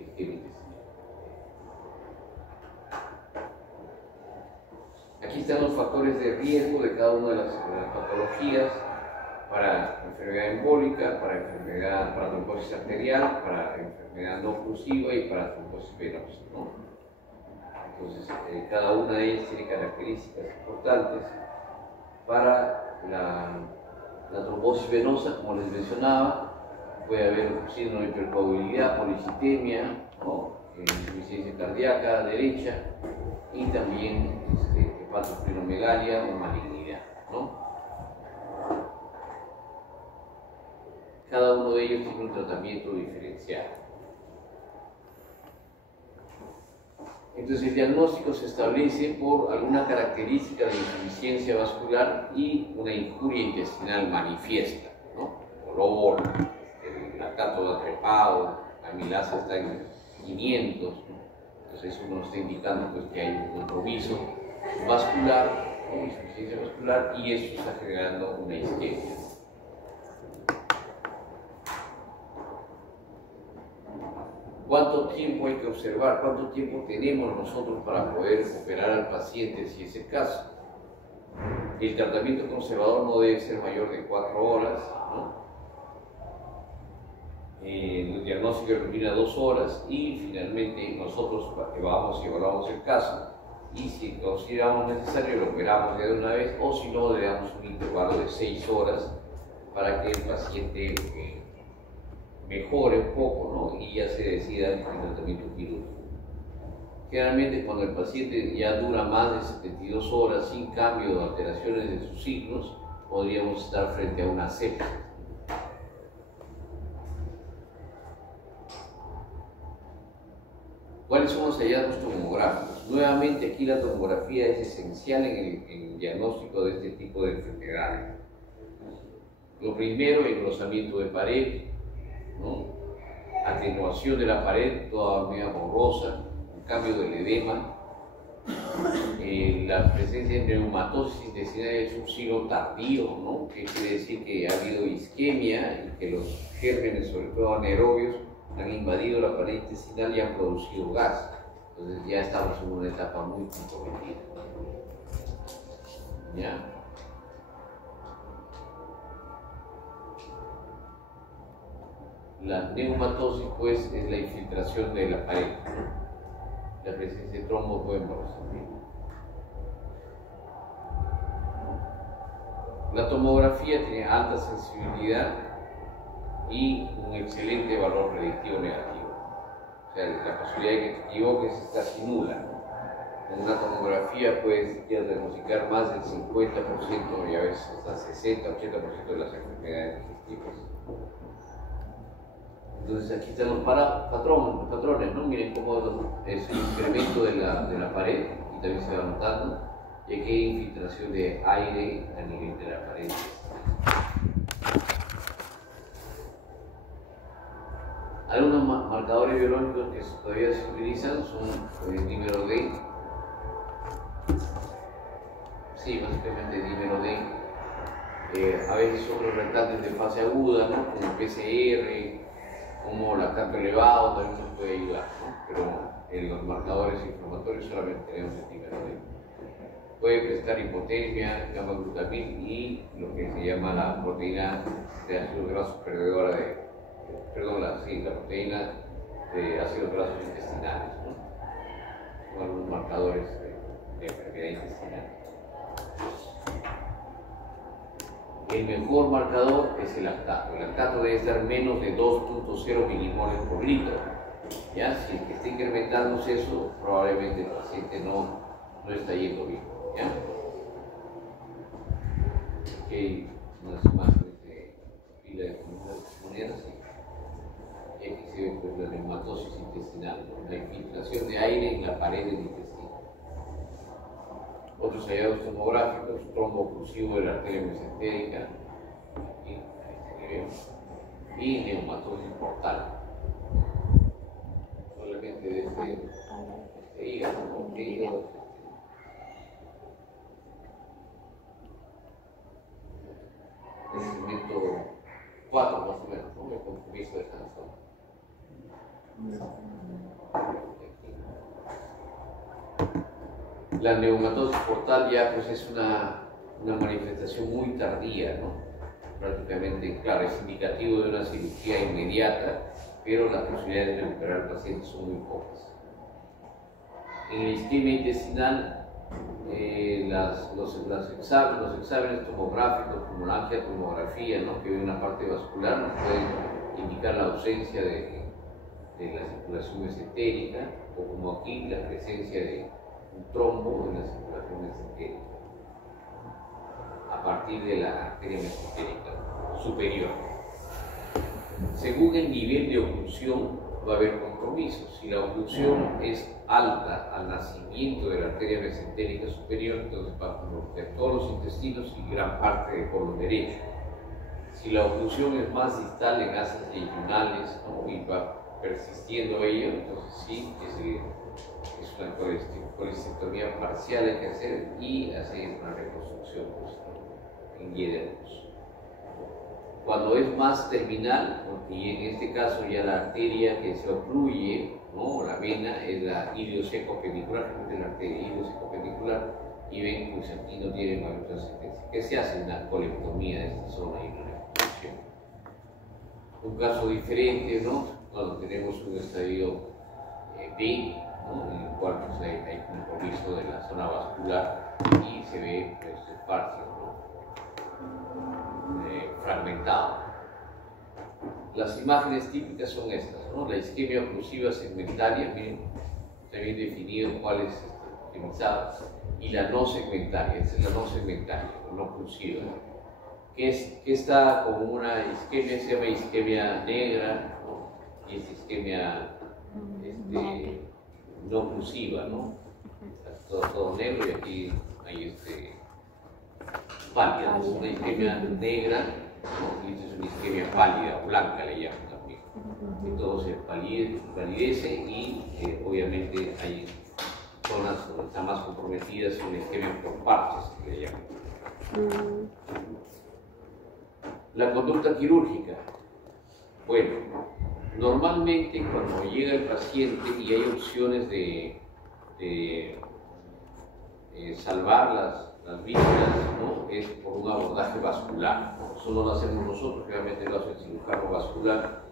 isquemia intestinal. Aquí están los factores de riesgo de cada una de las patologías: para enfermedad embólica, para trombosis arterial, para enfermedad no oclusiva y para trombosis venosa, ¿no? Entonces, cada una de ellas tiene características importantes. Para la trombosis venosa, como les mencionaba, puede haber síndrome de hipercoagulabilidad, policitemia, ¿no?, insuficiencia cardíaca derecha y también hepatosplenomegalia o malignidad, ¿no? Cada uno de ellos tiene un tratamiento diferencial. Entonces el diagnóstico se establece por alguna característica de insuficiencia vascular y una injuria intestinal manifiesta, ¿no? Dolor, el lactato atrepado, la amilasa está en 500, ¿no? Entonces eso nos está indicando pues, que hay un compromiso vascular, ¿no?, insuficiencia vascular, y eso está generando una isquemia. ¿Cuánto tiempo hay que observar? ¿Cuánto tiempo tenemos nosotros para poder operar al paciente si es el caso? El tratamiento conservador no debe ser mayor de 4 horas, ¿no? El diagnóstico de rutina 2 horas y finalmente nosotros vamos y evaluamos el caso y si consideramos necesario lo operamos ya de una vez o si no le damos un intervalo de 6 horas para que el paciente mejore un poco, ¿no?, y ya se decida el tratamiento quirúrgico. Generalmente cuando el paciente ya dura más de 72 horas sin cambio o alteraciones de sus signos, podríamos estar frente a una sepsis. ¿Cuáles son los hallazgos tomográficos? Nuevamente aquí la tomografía es esencial en el diagnóstico de este tipo de enfermedades. Lo primero, engrosamiento de pared, ¿no?, atenuación de la pared, toda media borrosa, un cambio del edema. La presencia de neumatosis intestinal es un signo tardío, ¿no?, que quiere decir que ha habido isquemia y que los gérmenes, sobre todo anaerobios, han invadido la pared intestinal y han producido gas. Entonces ya estamos en una etapa muy comprometida. ¿Ya? La neumatosis, pues, es la infiltración de la pared, la presencia de trombos o émbolos. La tomografía tiene alta sensibilidad y un excelente valor predictivo negativo. O sea, la posibilidad de que te equivoques es casi nula. En una tomografía puedes diagnosticar más del 50% y a veces hasta 60-80% de las enfermedades digestivas. Entonces aquí están los patrones, ¿no? Miren cómo es el incremento de la pared, y también se va notando, y aquí hay infiltración de aire a nivel de la pared. Algunos marcadores biológicos que todavía se utilizan son dímero D. Sí, básicamente dímero D. A veces son los lactantes de fase aguda, ¿no? Como PCR, como lactante elevado, también nos puede ayudar, ¿no? Pero en los marcadores inflamatorios solamente tenemos el dímero D. Puede prestar hipotermia, gamma-glutamil y lo que se llama la proteína de ácidos grasos perdedora la proteína de ácidos grasos intestinales, ¿no? Son algunos marcadores de enfermedad intestinal. El mejor marcador es el lactato. El lactato debe estar menos de 2.0 milimoles por litro. ¿Ya? Si el que está incrementándose eso, probablemente el paciente no está yendo bien. ¿Ya? Aquí unas imágenes de pila de monedas y aquí se ve pues, la neumatosis intestinal, ¿no? La infiltración de aire en la pared del intestino. Otros hallazgos tomográficos, trombo oclusivo de la arteria mesentérica, aquí, a este nivel, y neumatosis portal. Solamente de este hígado, porque hígado. Es el segmento 4 más o menos, ¿no? El compromiso de esta zona. La neumatosis portal ya pues es una manifestación muy tardía, ¿no? Prácticamente, claro, es indicativo de una cirugía inmediata, pero las posibilidades de recuperar al paciente son muy pocas. En la isquemia intestinal, los exámenes tomográficos como la angiotomografía, ¿no? Que ve una parte vascular, nos pueden indicar la ausencia de la circulación mesentérica, o como aquí la presencia de un trombo en la circulación mesentérica a partir de la arteria mesentérica superior. Según el nivel de oclusión va a haber compromiso. Si la oclusión es alta al nacimiento de la arteria mesentérica superior, entonces va a comprometer todos los intestinos y gran parte del colon derecho. Si la oclusión es más distal en asas yeyunales, ¿no? Y va persistiendo ello, entonces sí es una colecistectomía parcial hay que hacer y hacer una reconstrucción pues, en Yederus. Cuando es más terminal, ¿no? Y en este caso ya la arteria que se ocluye, ¿no? La vena es la ilioseco-penicular, la arteria ilioseco-penicular, y ven, pues aquí no tiene mayor trascendencia. ¿Qué se hace? Una colectomía de esta zona y una reconstrucción. Un caso diferente, ¿no? Cuando tenemos un estadio B, ¿no? En el cual pues, hay compromiso de la zona vascular y se ve pues, el parcio, ¿no? Fragmentado. Las imágenes típicas son estas, ¿no? La isquemia oclusiva segmentaria, miren, está bien definido cuál es optimizada, y la no segmentaria, esta es la no segmentaria, no oclusiva, que está como una isquemia, se llama isquemia negra, ¿no? Y esta isquemia no oclusiva, ¿no? Todo negro y aquí hay pálida, es una isquemia negra, ¿no? Y esta es una isquemia pálida, blanca le llaman también. Y todo se palidece y obviamente hay zonas donde están más comprometidas con la isquemia por parches, que le llaman. La conducta quirúrgica. Bueno, normalmente cuando llega el paciente y hay opciones de salvar las vísceras, ¿no? Es por un abordaje vascular, ¿no? Eso no lo hacemos nosotros, realmente lo hace el cirujano vascular,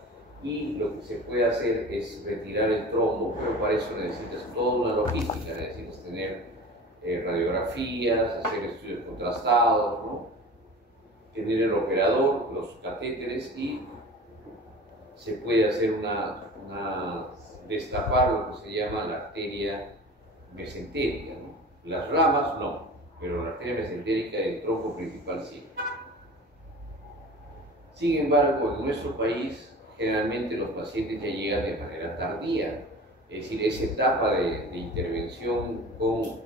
y lo que se puede hacer es retirar el trombo, pero para eso necesitas toda una logística, necesitas tener radiografías, hacer estudios contrastados, ¿no? Tener el operador, los catéteres, y se puede hacer destapar lo que se llama la arteria mesentérica, ¿no? Las ramas no, pero la arteria mesentérica del tronco principal sí. Sin embargo, en nuestro país generalmente los pacientes ya llegan de manera tardía, es decir, esa etapa de intervención con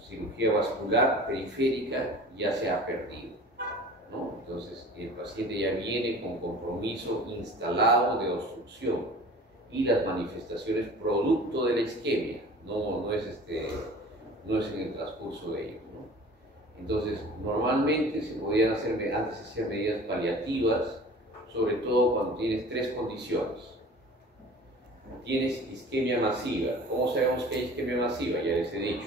cirugía vascular periférica ya se ha perdido, ¿no? Entonces, el paciente ya viene con compromiso instalado de obstrucción y las manifestaciones producto de la isquemia, no es en el transcurso de ello, ¿no? Entonces, normalmente se podían hacer, antes se hacían medidas paliativas, sobre todo cuando tienes tres condiciones. Tienes isquemia masiva. ¿Cómo sabemos que hay isquemia masiva? Ya les he dicho.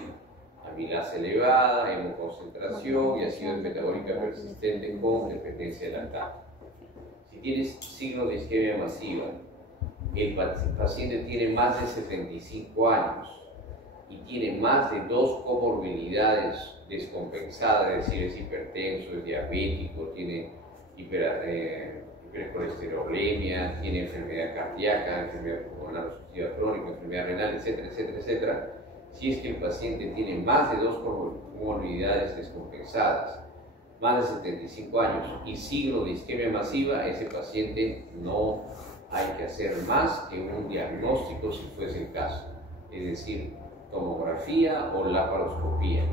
Amilasa elevada, hemoconcentración y ácido metabólica persistente con dependencia de lactato. Si tienes signos de isquemia masiva, el paciente tiene más de 75 años y tiene más de 2 comorbilidades descompensadas, es decir, es hipertenso, es diabético, tiene hipercolesterolemia, tiene enfermedad cardíaca, enfermedad pulmonar obstructiva crónica, enfermedad renal, etcétera, etcétera, etcétera. Si es que el paciente tiene más de 2 comorbilidades descompensadas, más de 75 años y signo de isquemia masiva, ese paciente no hay que hacer más que un diagnóstico si fuese el caso, es decir, tomografía o laparoscopía.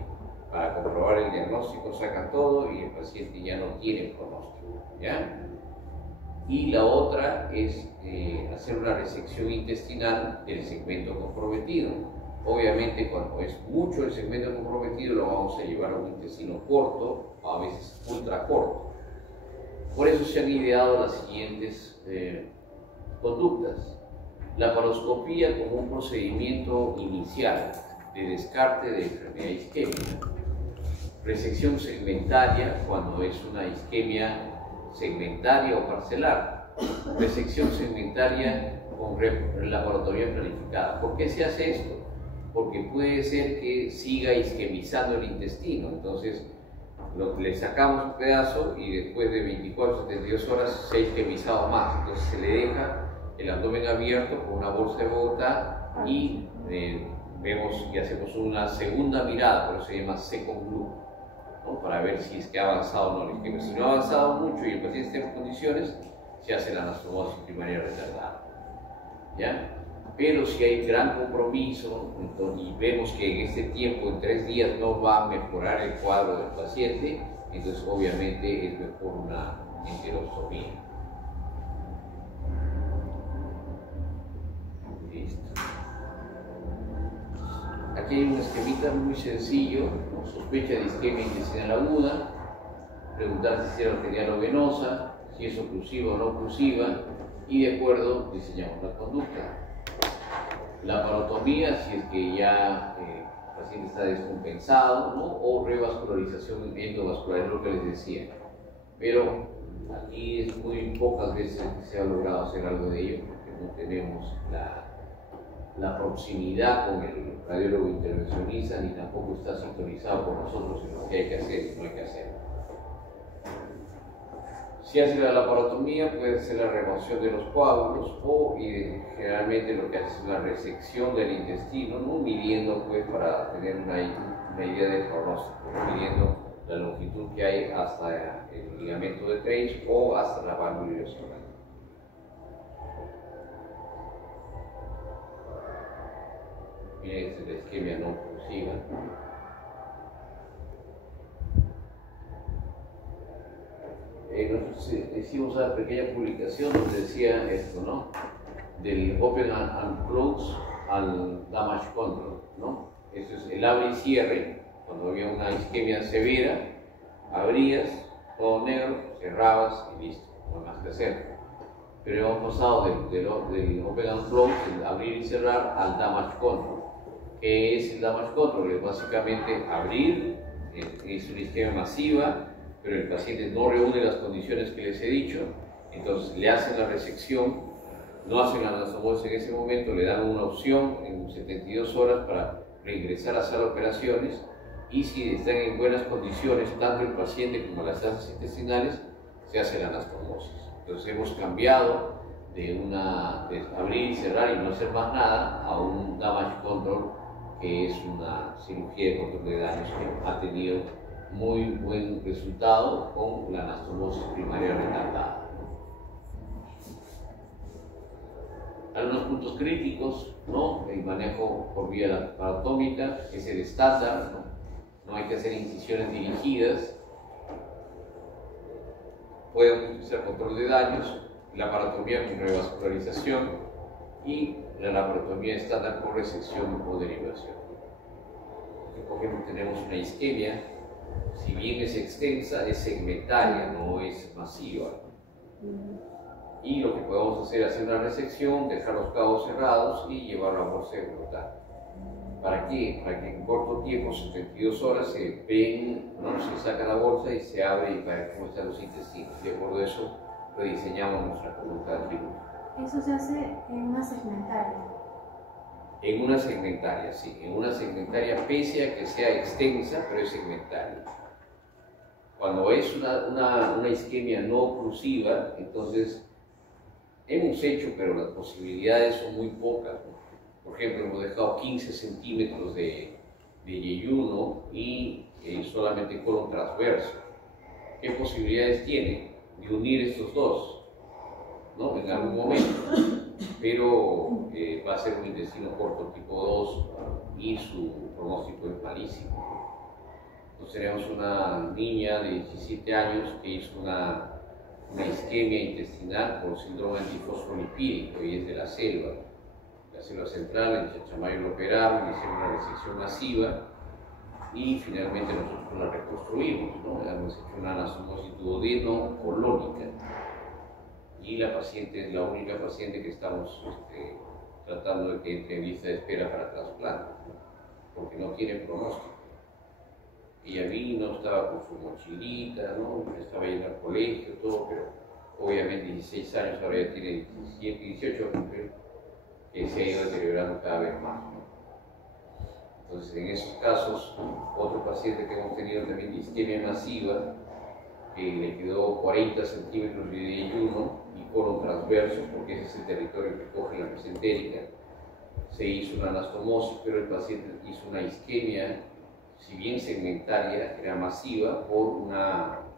Para comprobar el diagnóstico sacan todo y el paciente ya no tiene pronóstico, ¿ya? Y la otra es hacer una resección intestinal del segmento comprometido. Obviamente, cuando es mucho el segmento comprometido, lo vamos a llevar a un intestino corto, o a veces ultra corto. Por eso se han ideado las siguientes conductas. Laparoscopía como un procedimiento inicial de descarte de enfermedad isquémica. Resección segmentaria cuando es una isquemia segmentaria o parcelar. Resección segmentaria con laparotomía planificada. ¿Por qué se hace esto? Porque puede ser que siga isquemizando el intestino. Entonces, le sacamos un pedazo y después de 24 a 72 horas se ha isquemizado más. Entonces, se le deja el abdomen abierto con una bolsa de Bogotá y vemos y hacemos una segunda mirada, por eso se llama second look, ¿no? Para ver si es que ha avanzado o no la isquemia. Si no ha avanzado mucho y el paciente está en condiciones, se hace la anastomosis primaria retardada, ¿ya? Pero si hay gran compromiso y vemos que en este tiempo, en 3 días, no va a mejorar el cuadro del paciente, entonces obviamente es mejor una enterostomía. Listo. Aquí hay un esquemita muy sencillo, ¿no? Sospecha de isquemia intestinal aguda, preguntar si es arterial o venosa, si es oclusiva o no oclusiva, y de acuerdo diseñamos la conducta. La laparotomía, si es que ya el paciente está descompensado, ¿no? O revascularización endovascular, es lo que les decía. Pero aquí es muy pocas veces que se ha logrado hacer algo de ello, porque no tenemos la proximidad con el radiólogo intervencionista, ni tampoco está sintonizado con nosotros en lo que hay que hacer y no hay que hacer. Si hace la laparotomía, puede ser la remoción de los coágulos o generalmente lo que hace es la resección del intestino, ¿no? Midiendo pues para tener una idea del pronóstico, midiendo la longitud que hay hasta el ligamento de Trench o hasta la válvula ileocecal. Miren, esta es la isquemia no oclusiva. Nosotros hicimos una pequeña publicación donde decía esto, ¿no? Del open and close al damage control, ¿no? Eso es el abre y cierre. Cuando había una isquemia severa, abrías, todo negro, cerrabas y listo, no hay más que hacer. Pero hemos pasado del open and close, el abrir y cerrar, al damage control. ¿Qué es el damage control? Es básicamente abrir, es una isquemia masiva, pero el paciente no reúne las condiciones que les he dicho, entonces le hacen la resección, no hacen la anastomosis en ese momento, le dan una opción en 72 horas para reingresar a sala de operaciones, y si están en buenas condiciones, tanto el paciente como las heces intestinales, se hace la anastomosis. Entonces hemos cambiado de abrir y cerrar y no hacer más nada a un damage control, que es una cirugía de control de daños que ha tenido muy buen resultado con la anastomosis primaria retardada. Algunos puntos críticos, ¿no? El manejo por vía laparotómica es el estándar, ¿no? No hay que hacer incisiones dirigidas. Podemos utilizar control de daños, la laparotomía con revascularización y la laparotomía estándar con resección o derivación. Por ejemplo, tenemos una isquemia, si bien es extensa, es segmentaria, no es masiva. Y lo que podemos hacer es hacer una resección, dejar los cabos cerrados y llevar la bolsa de brotar. ¿Para qué? Para que en corto tiempo, 72 horas, se ven, ¿no? Se saca la bolsa y se abre y para cómo están los intestinos. De acuerdo a eso, rediseñamos nuestra conducta quirúrgica. Eso se hace en una segmentaria. En una segmentaria, sí. En una segmentaria, pese a que sea extensa, pero es segmentaria. Cuando es una isquemia no oclusiva, entonces hemos hecho, pero las posibilidades son muy pocas, ¿no? Por ejemplo, hemos dejado 15 centímetros de yeyuno y solamente colon transverso. ¿Qué posibilidades tiene de unir estos dos, ¿no? En algún momento, pero va a ser un intestino corto tipo 2 y su pronóstico es malísimo. Entonces tenemos una niña de 17 años que hizo una isquemia intestinal por síndrome antifosfolipídico y es de la selva central. En Chachamayo lo operaron, hicieron una resección masiva y finalmente nosotros la reconstruimos, ¿no? Hemos hecho una anastomosis duodeno-colónica y la paciente es la única paciente que estamos tratando de que entre en lista de espera para trasplante, ¿no? Porque no tiene pronóstico. Ella vino, estaba con su mochilita, ¿no? Estaba yendo al colegio, todo, pero obviamente 16 años, ahora ya tiene 17, 18, que se ha ido deteriorando cada vez más, ¿no? Entonces, en esos casos, otro paciente que hemos tenido también de isquemia masiva, que le quedó 40 centímetros de yeyuno y colon transverso, porque ese es el territorio que coge la mesentérica. Se hizo una anastomosis, pero el paciente hizo una isquemia, si bien segmentaria, era masiva por un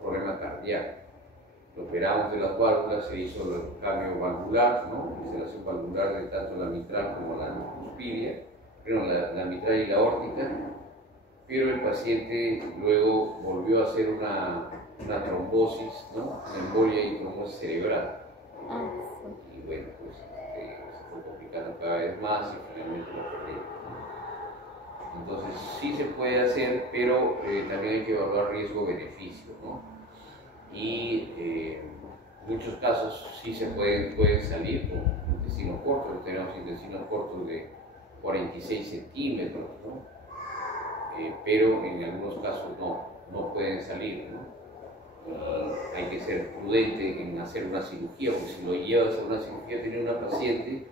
problema cardíaco. Lo operamos de las válvulas, se hizo el cambio valvular, ¿no? Instalación valvular de tanto la mitral como la cuspidia, pero la mitral y la aórtica, pero el paciente luego volvió a hacer una trombosis, ¿no? Una embolia y trombosis cerebral. Y bueno, pues se fue complicando cada vez más y finalmente lo perdimos. Entonces sí se puede hacer, pero también hay que evaluar riesgo-beneficio, ¿no? Y en muchos casos sí se pueden salir con intestino corto. Tenemos intestinos cortos de 46 centímetros, ¿no? Pero en algunos casos no pueden salir, ¿no? Hay que ser prudente en hacer una cirugía, porque si lo llevas a una cirugía, tenía una paciente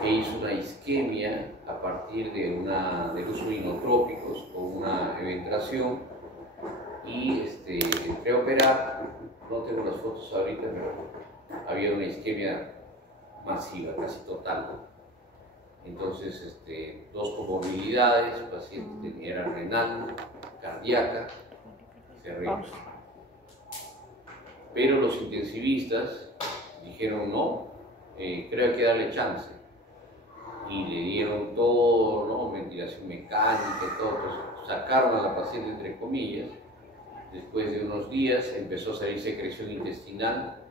que hizo una isquemia a partir de uso de inotrópicos o una eventración y entré a operar, no tengo las fotos ahorita, pero había una isquemia masiva, casi total, ¿no? Entonces, dos comorbilidades, el paciente era renal, cardíaca, se arregló. Pero los intensivistas dijeron no, creo que hay que darle chance. Y le dieron todo, ¿no? Ventilación mecánica y todo, entonces sacaron a la paciente entre comillas. Después de unos días empezó a salir secreción intestinal,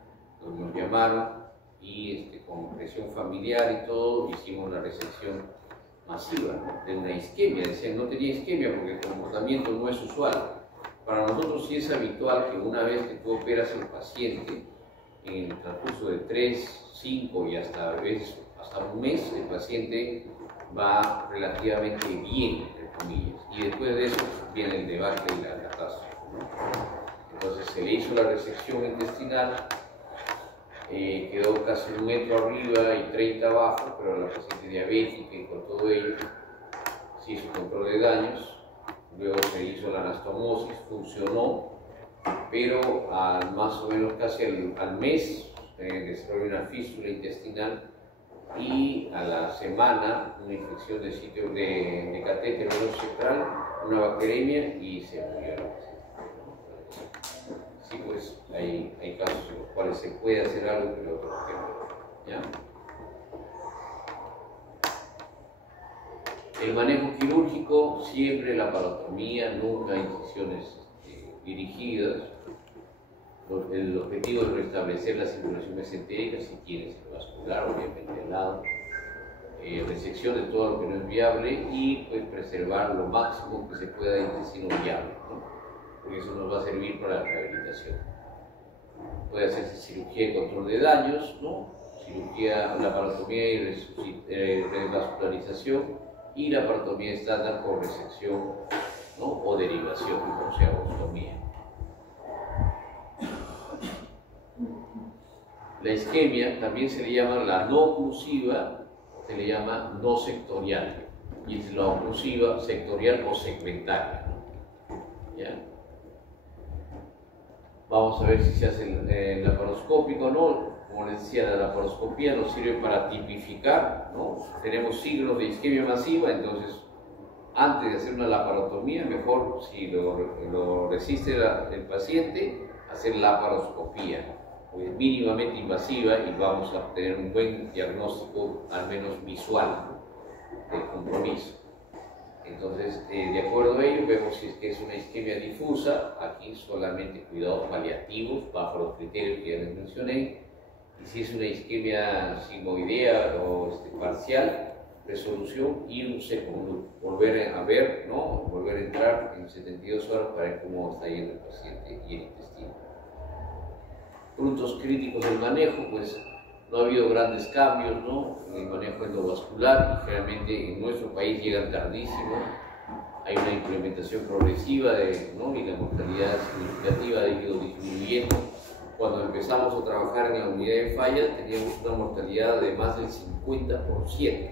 nos llamaron y con presión familiar y todo hicimos la resección masiva, ¿no? De una isquemia. Decían no tenía isquemia porque el comportamiento no es usual. Para nosotros sí es habitual que una vez que tú operas al paciente, en el transcurso de 3, 5 y hasta a veces hasta un mes, el paciente va relativamente bien, entre comillas, y después de eso viene el debate y la catástrofe, ¿no? Entonces se le hizo la resección intestinal, quedó casi 1 metro arriba y 30 abajo, pero la paciente diabética y con todo ello se hizo control de daños. Luego se hizo la anastomosis, funcionó, pero más o menos casi al mes desarrolló una fístula intestinal y a la semana una infección de sitio de catéter venoso central, una bacteremia y se murió la paciente. Sí, pues hay casos en los cuales se puede hacer algo, pero otros que no, ¿ya? El manejo quirúrgico, siempre la laparotomía, nunca incisiones dirigidas. El objetivo es restablecer la circulación mesentérica si tiene cerebrovascular, obviamente al lado, resección de todo lo que no es viable y pues preservar lo máximo que se pueda de intestino viable, ¿no? Porque eso nos va a servir para la rehabilitación. Puede hacerse cirugía de control de daños, ¿no? Cirugía, laparotomía y revascularización, y laparotomía estándar por resección, ¿no? O derivación, o sea, ostomía. La isquemia también se le llama la no oclusiva, se le llama no sectorial, y es la oclusiva sectorial o segmentaria, ¿no? ¿Ya? Vamos a ver si se hace el laparoscópico o no. Como les decía, la laparoscopía nos sirve para tipificar, ¿no? Tenemos signos de isquemia masiva, entonces antes de hacer una laparotomía, mejor, si lo resiste el paciente, hacer laparoscopía, pues mínimamente invasiva, y vamos a obtener un buen diagnóstico, al menos visual, ¿no? Del compromiso. Entonces, de acuerdo a ello, vemos si es que es una isquemia difusa, aquí solamente cuidados paliativos, bajo los criterios que ya les mencioné, y si es una isquemia sigmoidea o parcial, resolución y un second look, volver a ver, ¿no? Volver a entrar en 72 horas para ver cómo está yendo el paciente y el intestino. Puntos críticos del manejo, pues no ha habido grandes cambios, ¿no? En el manejo endovascular, y generalmente en nuestro país llegan tardísimo. Hay una implementación progresiva, ¿no? Y la mortalidad significativa ha ido disminuyendo. Cuando empezamos a trabajar en la unidad de fallas, teníamos una mortalidad de más del 50%,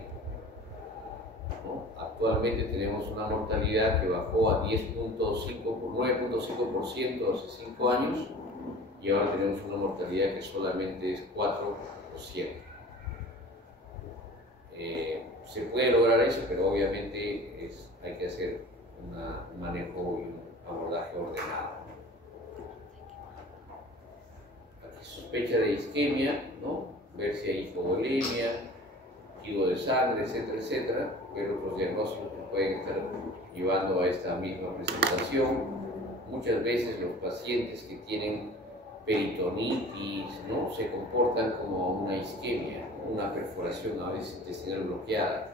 ¿no? Actualmente tenemos una mortalidad que bajó a 9.5% hace 5 años, y ahora tenemos una mortalidad que solamente es 4%. Se puede lograr eso, pero obviamente hay que hacer un manejo y un abordaje ordenado. Aquí sospecha de isquemia, ¿no? Ver si hay hipovolemia, gigo de sangre, etcétera, etcétera. Ver otros diagnósticos que pueden estar llevando a esta misma presentación. Muchas veces los pacientes que tienen peritonitis, ¿no? Se comportan como una isquemia, una perforación a veces intestinal bloqueada.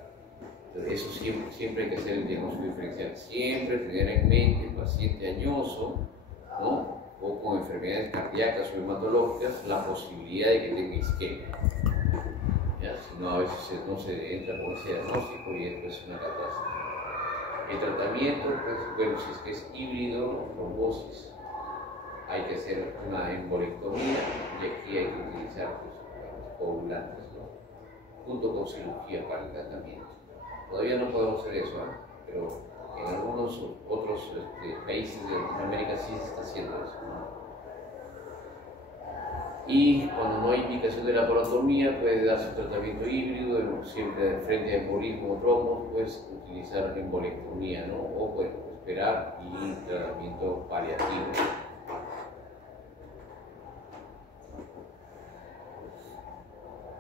Entonces, eso siempre hay que hacer el diagnóstico diferencial. Siempre tener en mente el paciente añoso, ¿no? O con enfermedades cardíacas o hematológicas, la posibilidad de que tenga isquemia. ¿Ya? Si no, a veces no se entra con ese diagnóstico y después es una catástrofe. El tratamiento, pues, bueno, si es que es híbrido, trombosis, hay que hacer una embolectomía, y aquí hay que utilizar, pues, coagulantes, ¿no? Junto con cirugía para el tratamiento. Todavía no podemos hacer eso, ¿eh? Pero en algunos otros países de Latinoamérica sí se está haciendo eso, ¿no? Y cuando no hay indicación de laparotomía, puede darse un tratamiento híbrido, siempre frente a embolismo o trombos, pues utilizar embolectomía, ¿no? O bueno, esperar y tratamiento paliativo.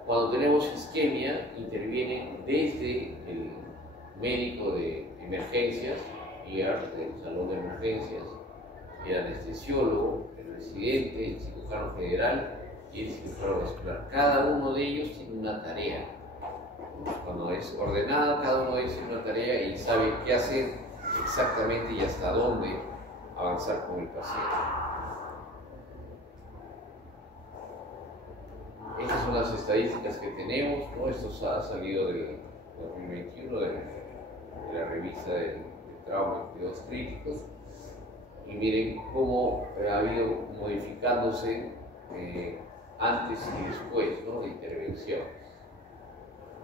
Cuando tenemos isquemia, interviene desde el médico de emergencias, del salón de emergencias, el anestesiólogo, el residente, el cirujano general y el cirujano vascular. Cada uno de ellos tiene una tarea. Cuando es ordenado, cada uno de ellos tiene una tarea y sabe qué hacer exactamente y hasta dónde avanzar con el paciente. Estas son las estadísticas que tenemos, ¿no? Esto ha salido del 2021 de la revista del trauma y cuidados críticos. Y miren cómo ha ido modificándose antes y después, ¿no? De intervenciones.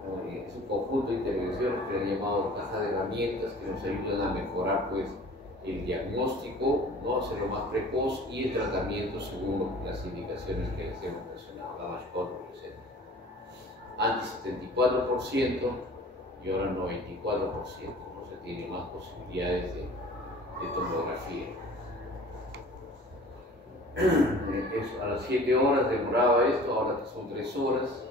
¿No? Es un conjunto de intervenciones que han llamado caja de herramientas que nos ayudan a mejorar, pues, el diagnóstico, ¿no? Hacerlo más precoz, y el tratamiento según las indicaciones que les hemos mencionado, la mascota, etc. Antes 74% y ahora 94%, ¿no? Se tiene más posibilidades de tomografía. A las 7 horas demoraba esto, ahora que son 3 horas.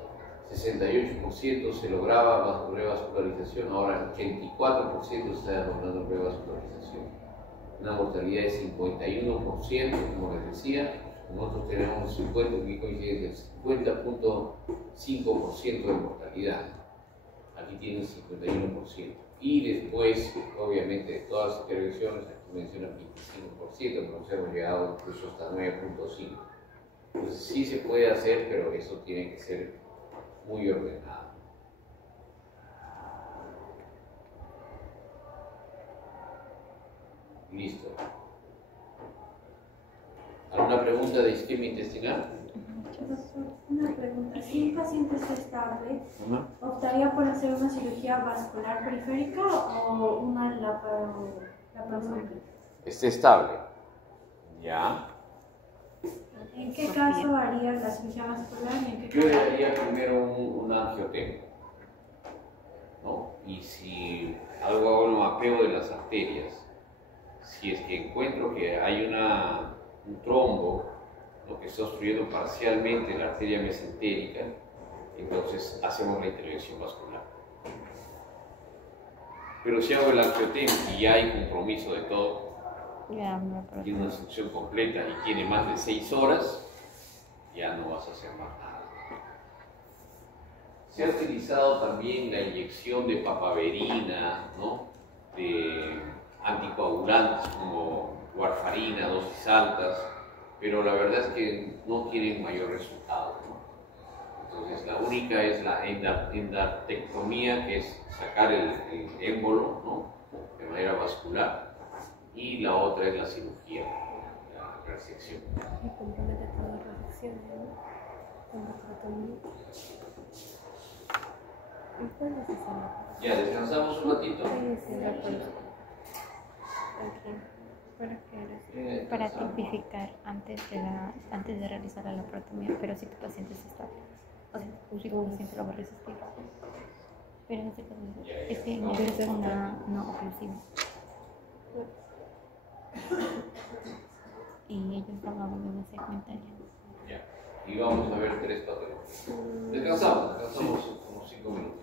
68% se lograba revascularización, ahora 84% se está logrando revascularización. Una mortalidad de 51%, como les decía, nosotros tenemos 50.5% de mortalidad. Aquí tienen 51%. Y después, obviamente, de todas las intervenciones, aquí mencionan 25%, pero nos hemos llegado incluso hasta 9.5%. Entonces sí se puede hacer, pero eso tiene que ser muy ordenado. Listo. ¿Alguna pregunta de isquemia intestinal? Doctor, una pregunta. Si un paciente está estable, ¿optaría por hacer una cirugía vascular periférica o una laparoscópica? Está estable. ¿Ya? ¿En qué caso haría la cirugía vascular y en qué Yo le caso? haría primero un angiotema, ¿no? Y si hago un mapeo de las arterias, si es que encuentro que hay un trombo, ¿no?, que está obstruyendo parcialmente la arteria mesentérica, entonces hacemos la intervención vascular. Pero si hago el angiotema y ya hay compromiso de todo, tiene una instrucción completa y tiene más de 6 horas, ya no vas a hacer más nada. Se ha utilizado también la inyección de papaverina, ¿no?, de anticoagulantes como warfarina, dosis altas, pero la verdad es que no tienen mayor resultado, ¿no? Entonces la única es la endotectomía, que es sacar el émbolo, ¿no?, de manera vascular, y la otra es la cirugía, la resección. Y compromete toda la resección, ¿no? Con la protomía. ¿Y cuándo se sana? Ya, descansamos un ratito. Para tipificar antes de realizar la laparotomía, pero si tu paciente es estable. O sea, si tu paciente lo va a resistir. Pero en este caso es que no es una no oclusiva. Y ellos hablaban de una segmentaria. Ya. Y vamos a ver 3 patologías. Descansamos como 5 minutos.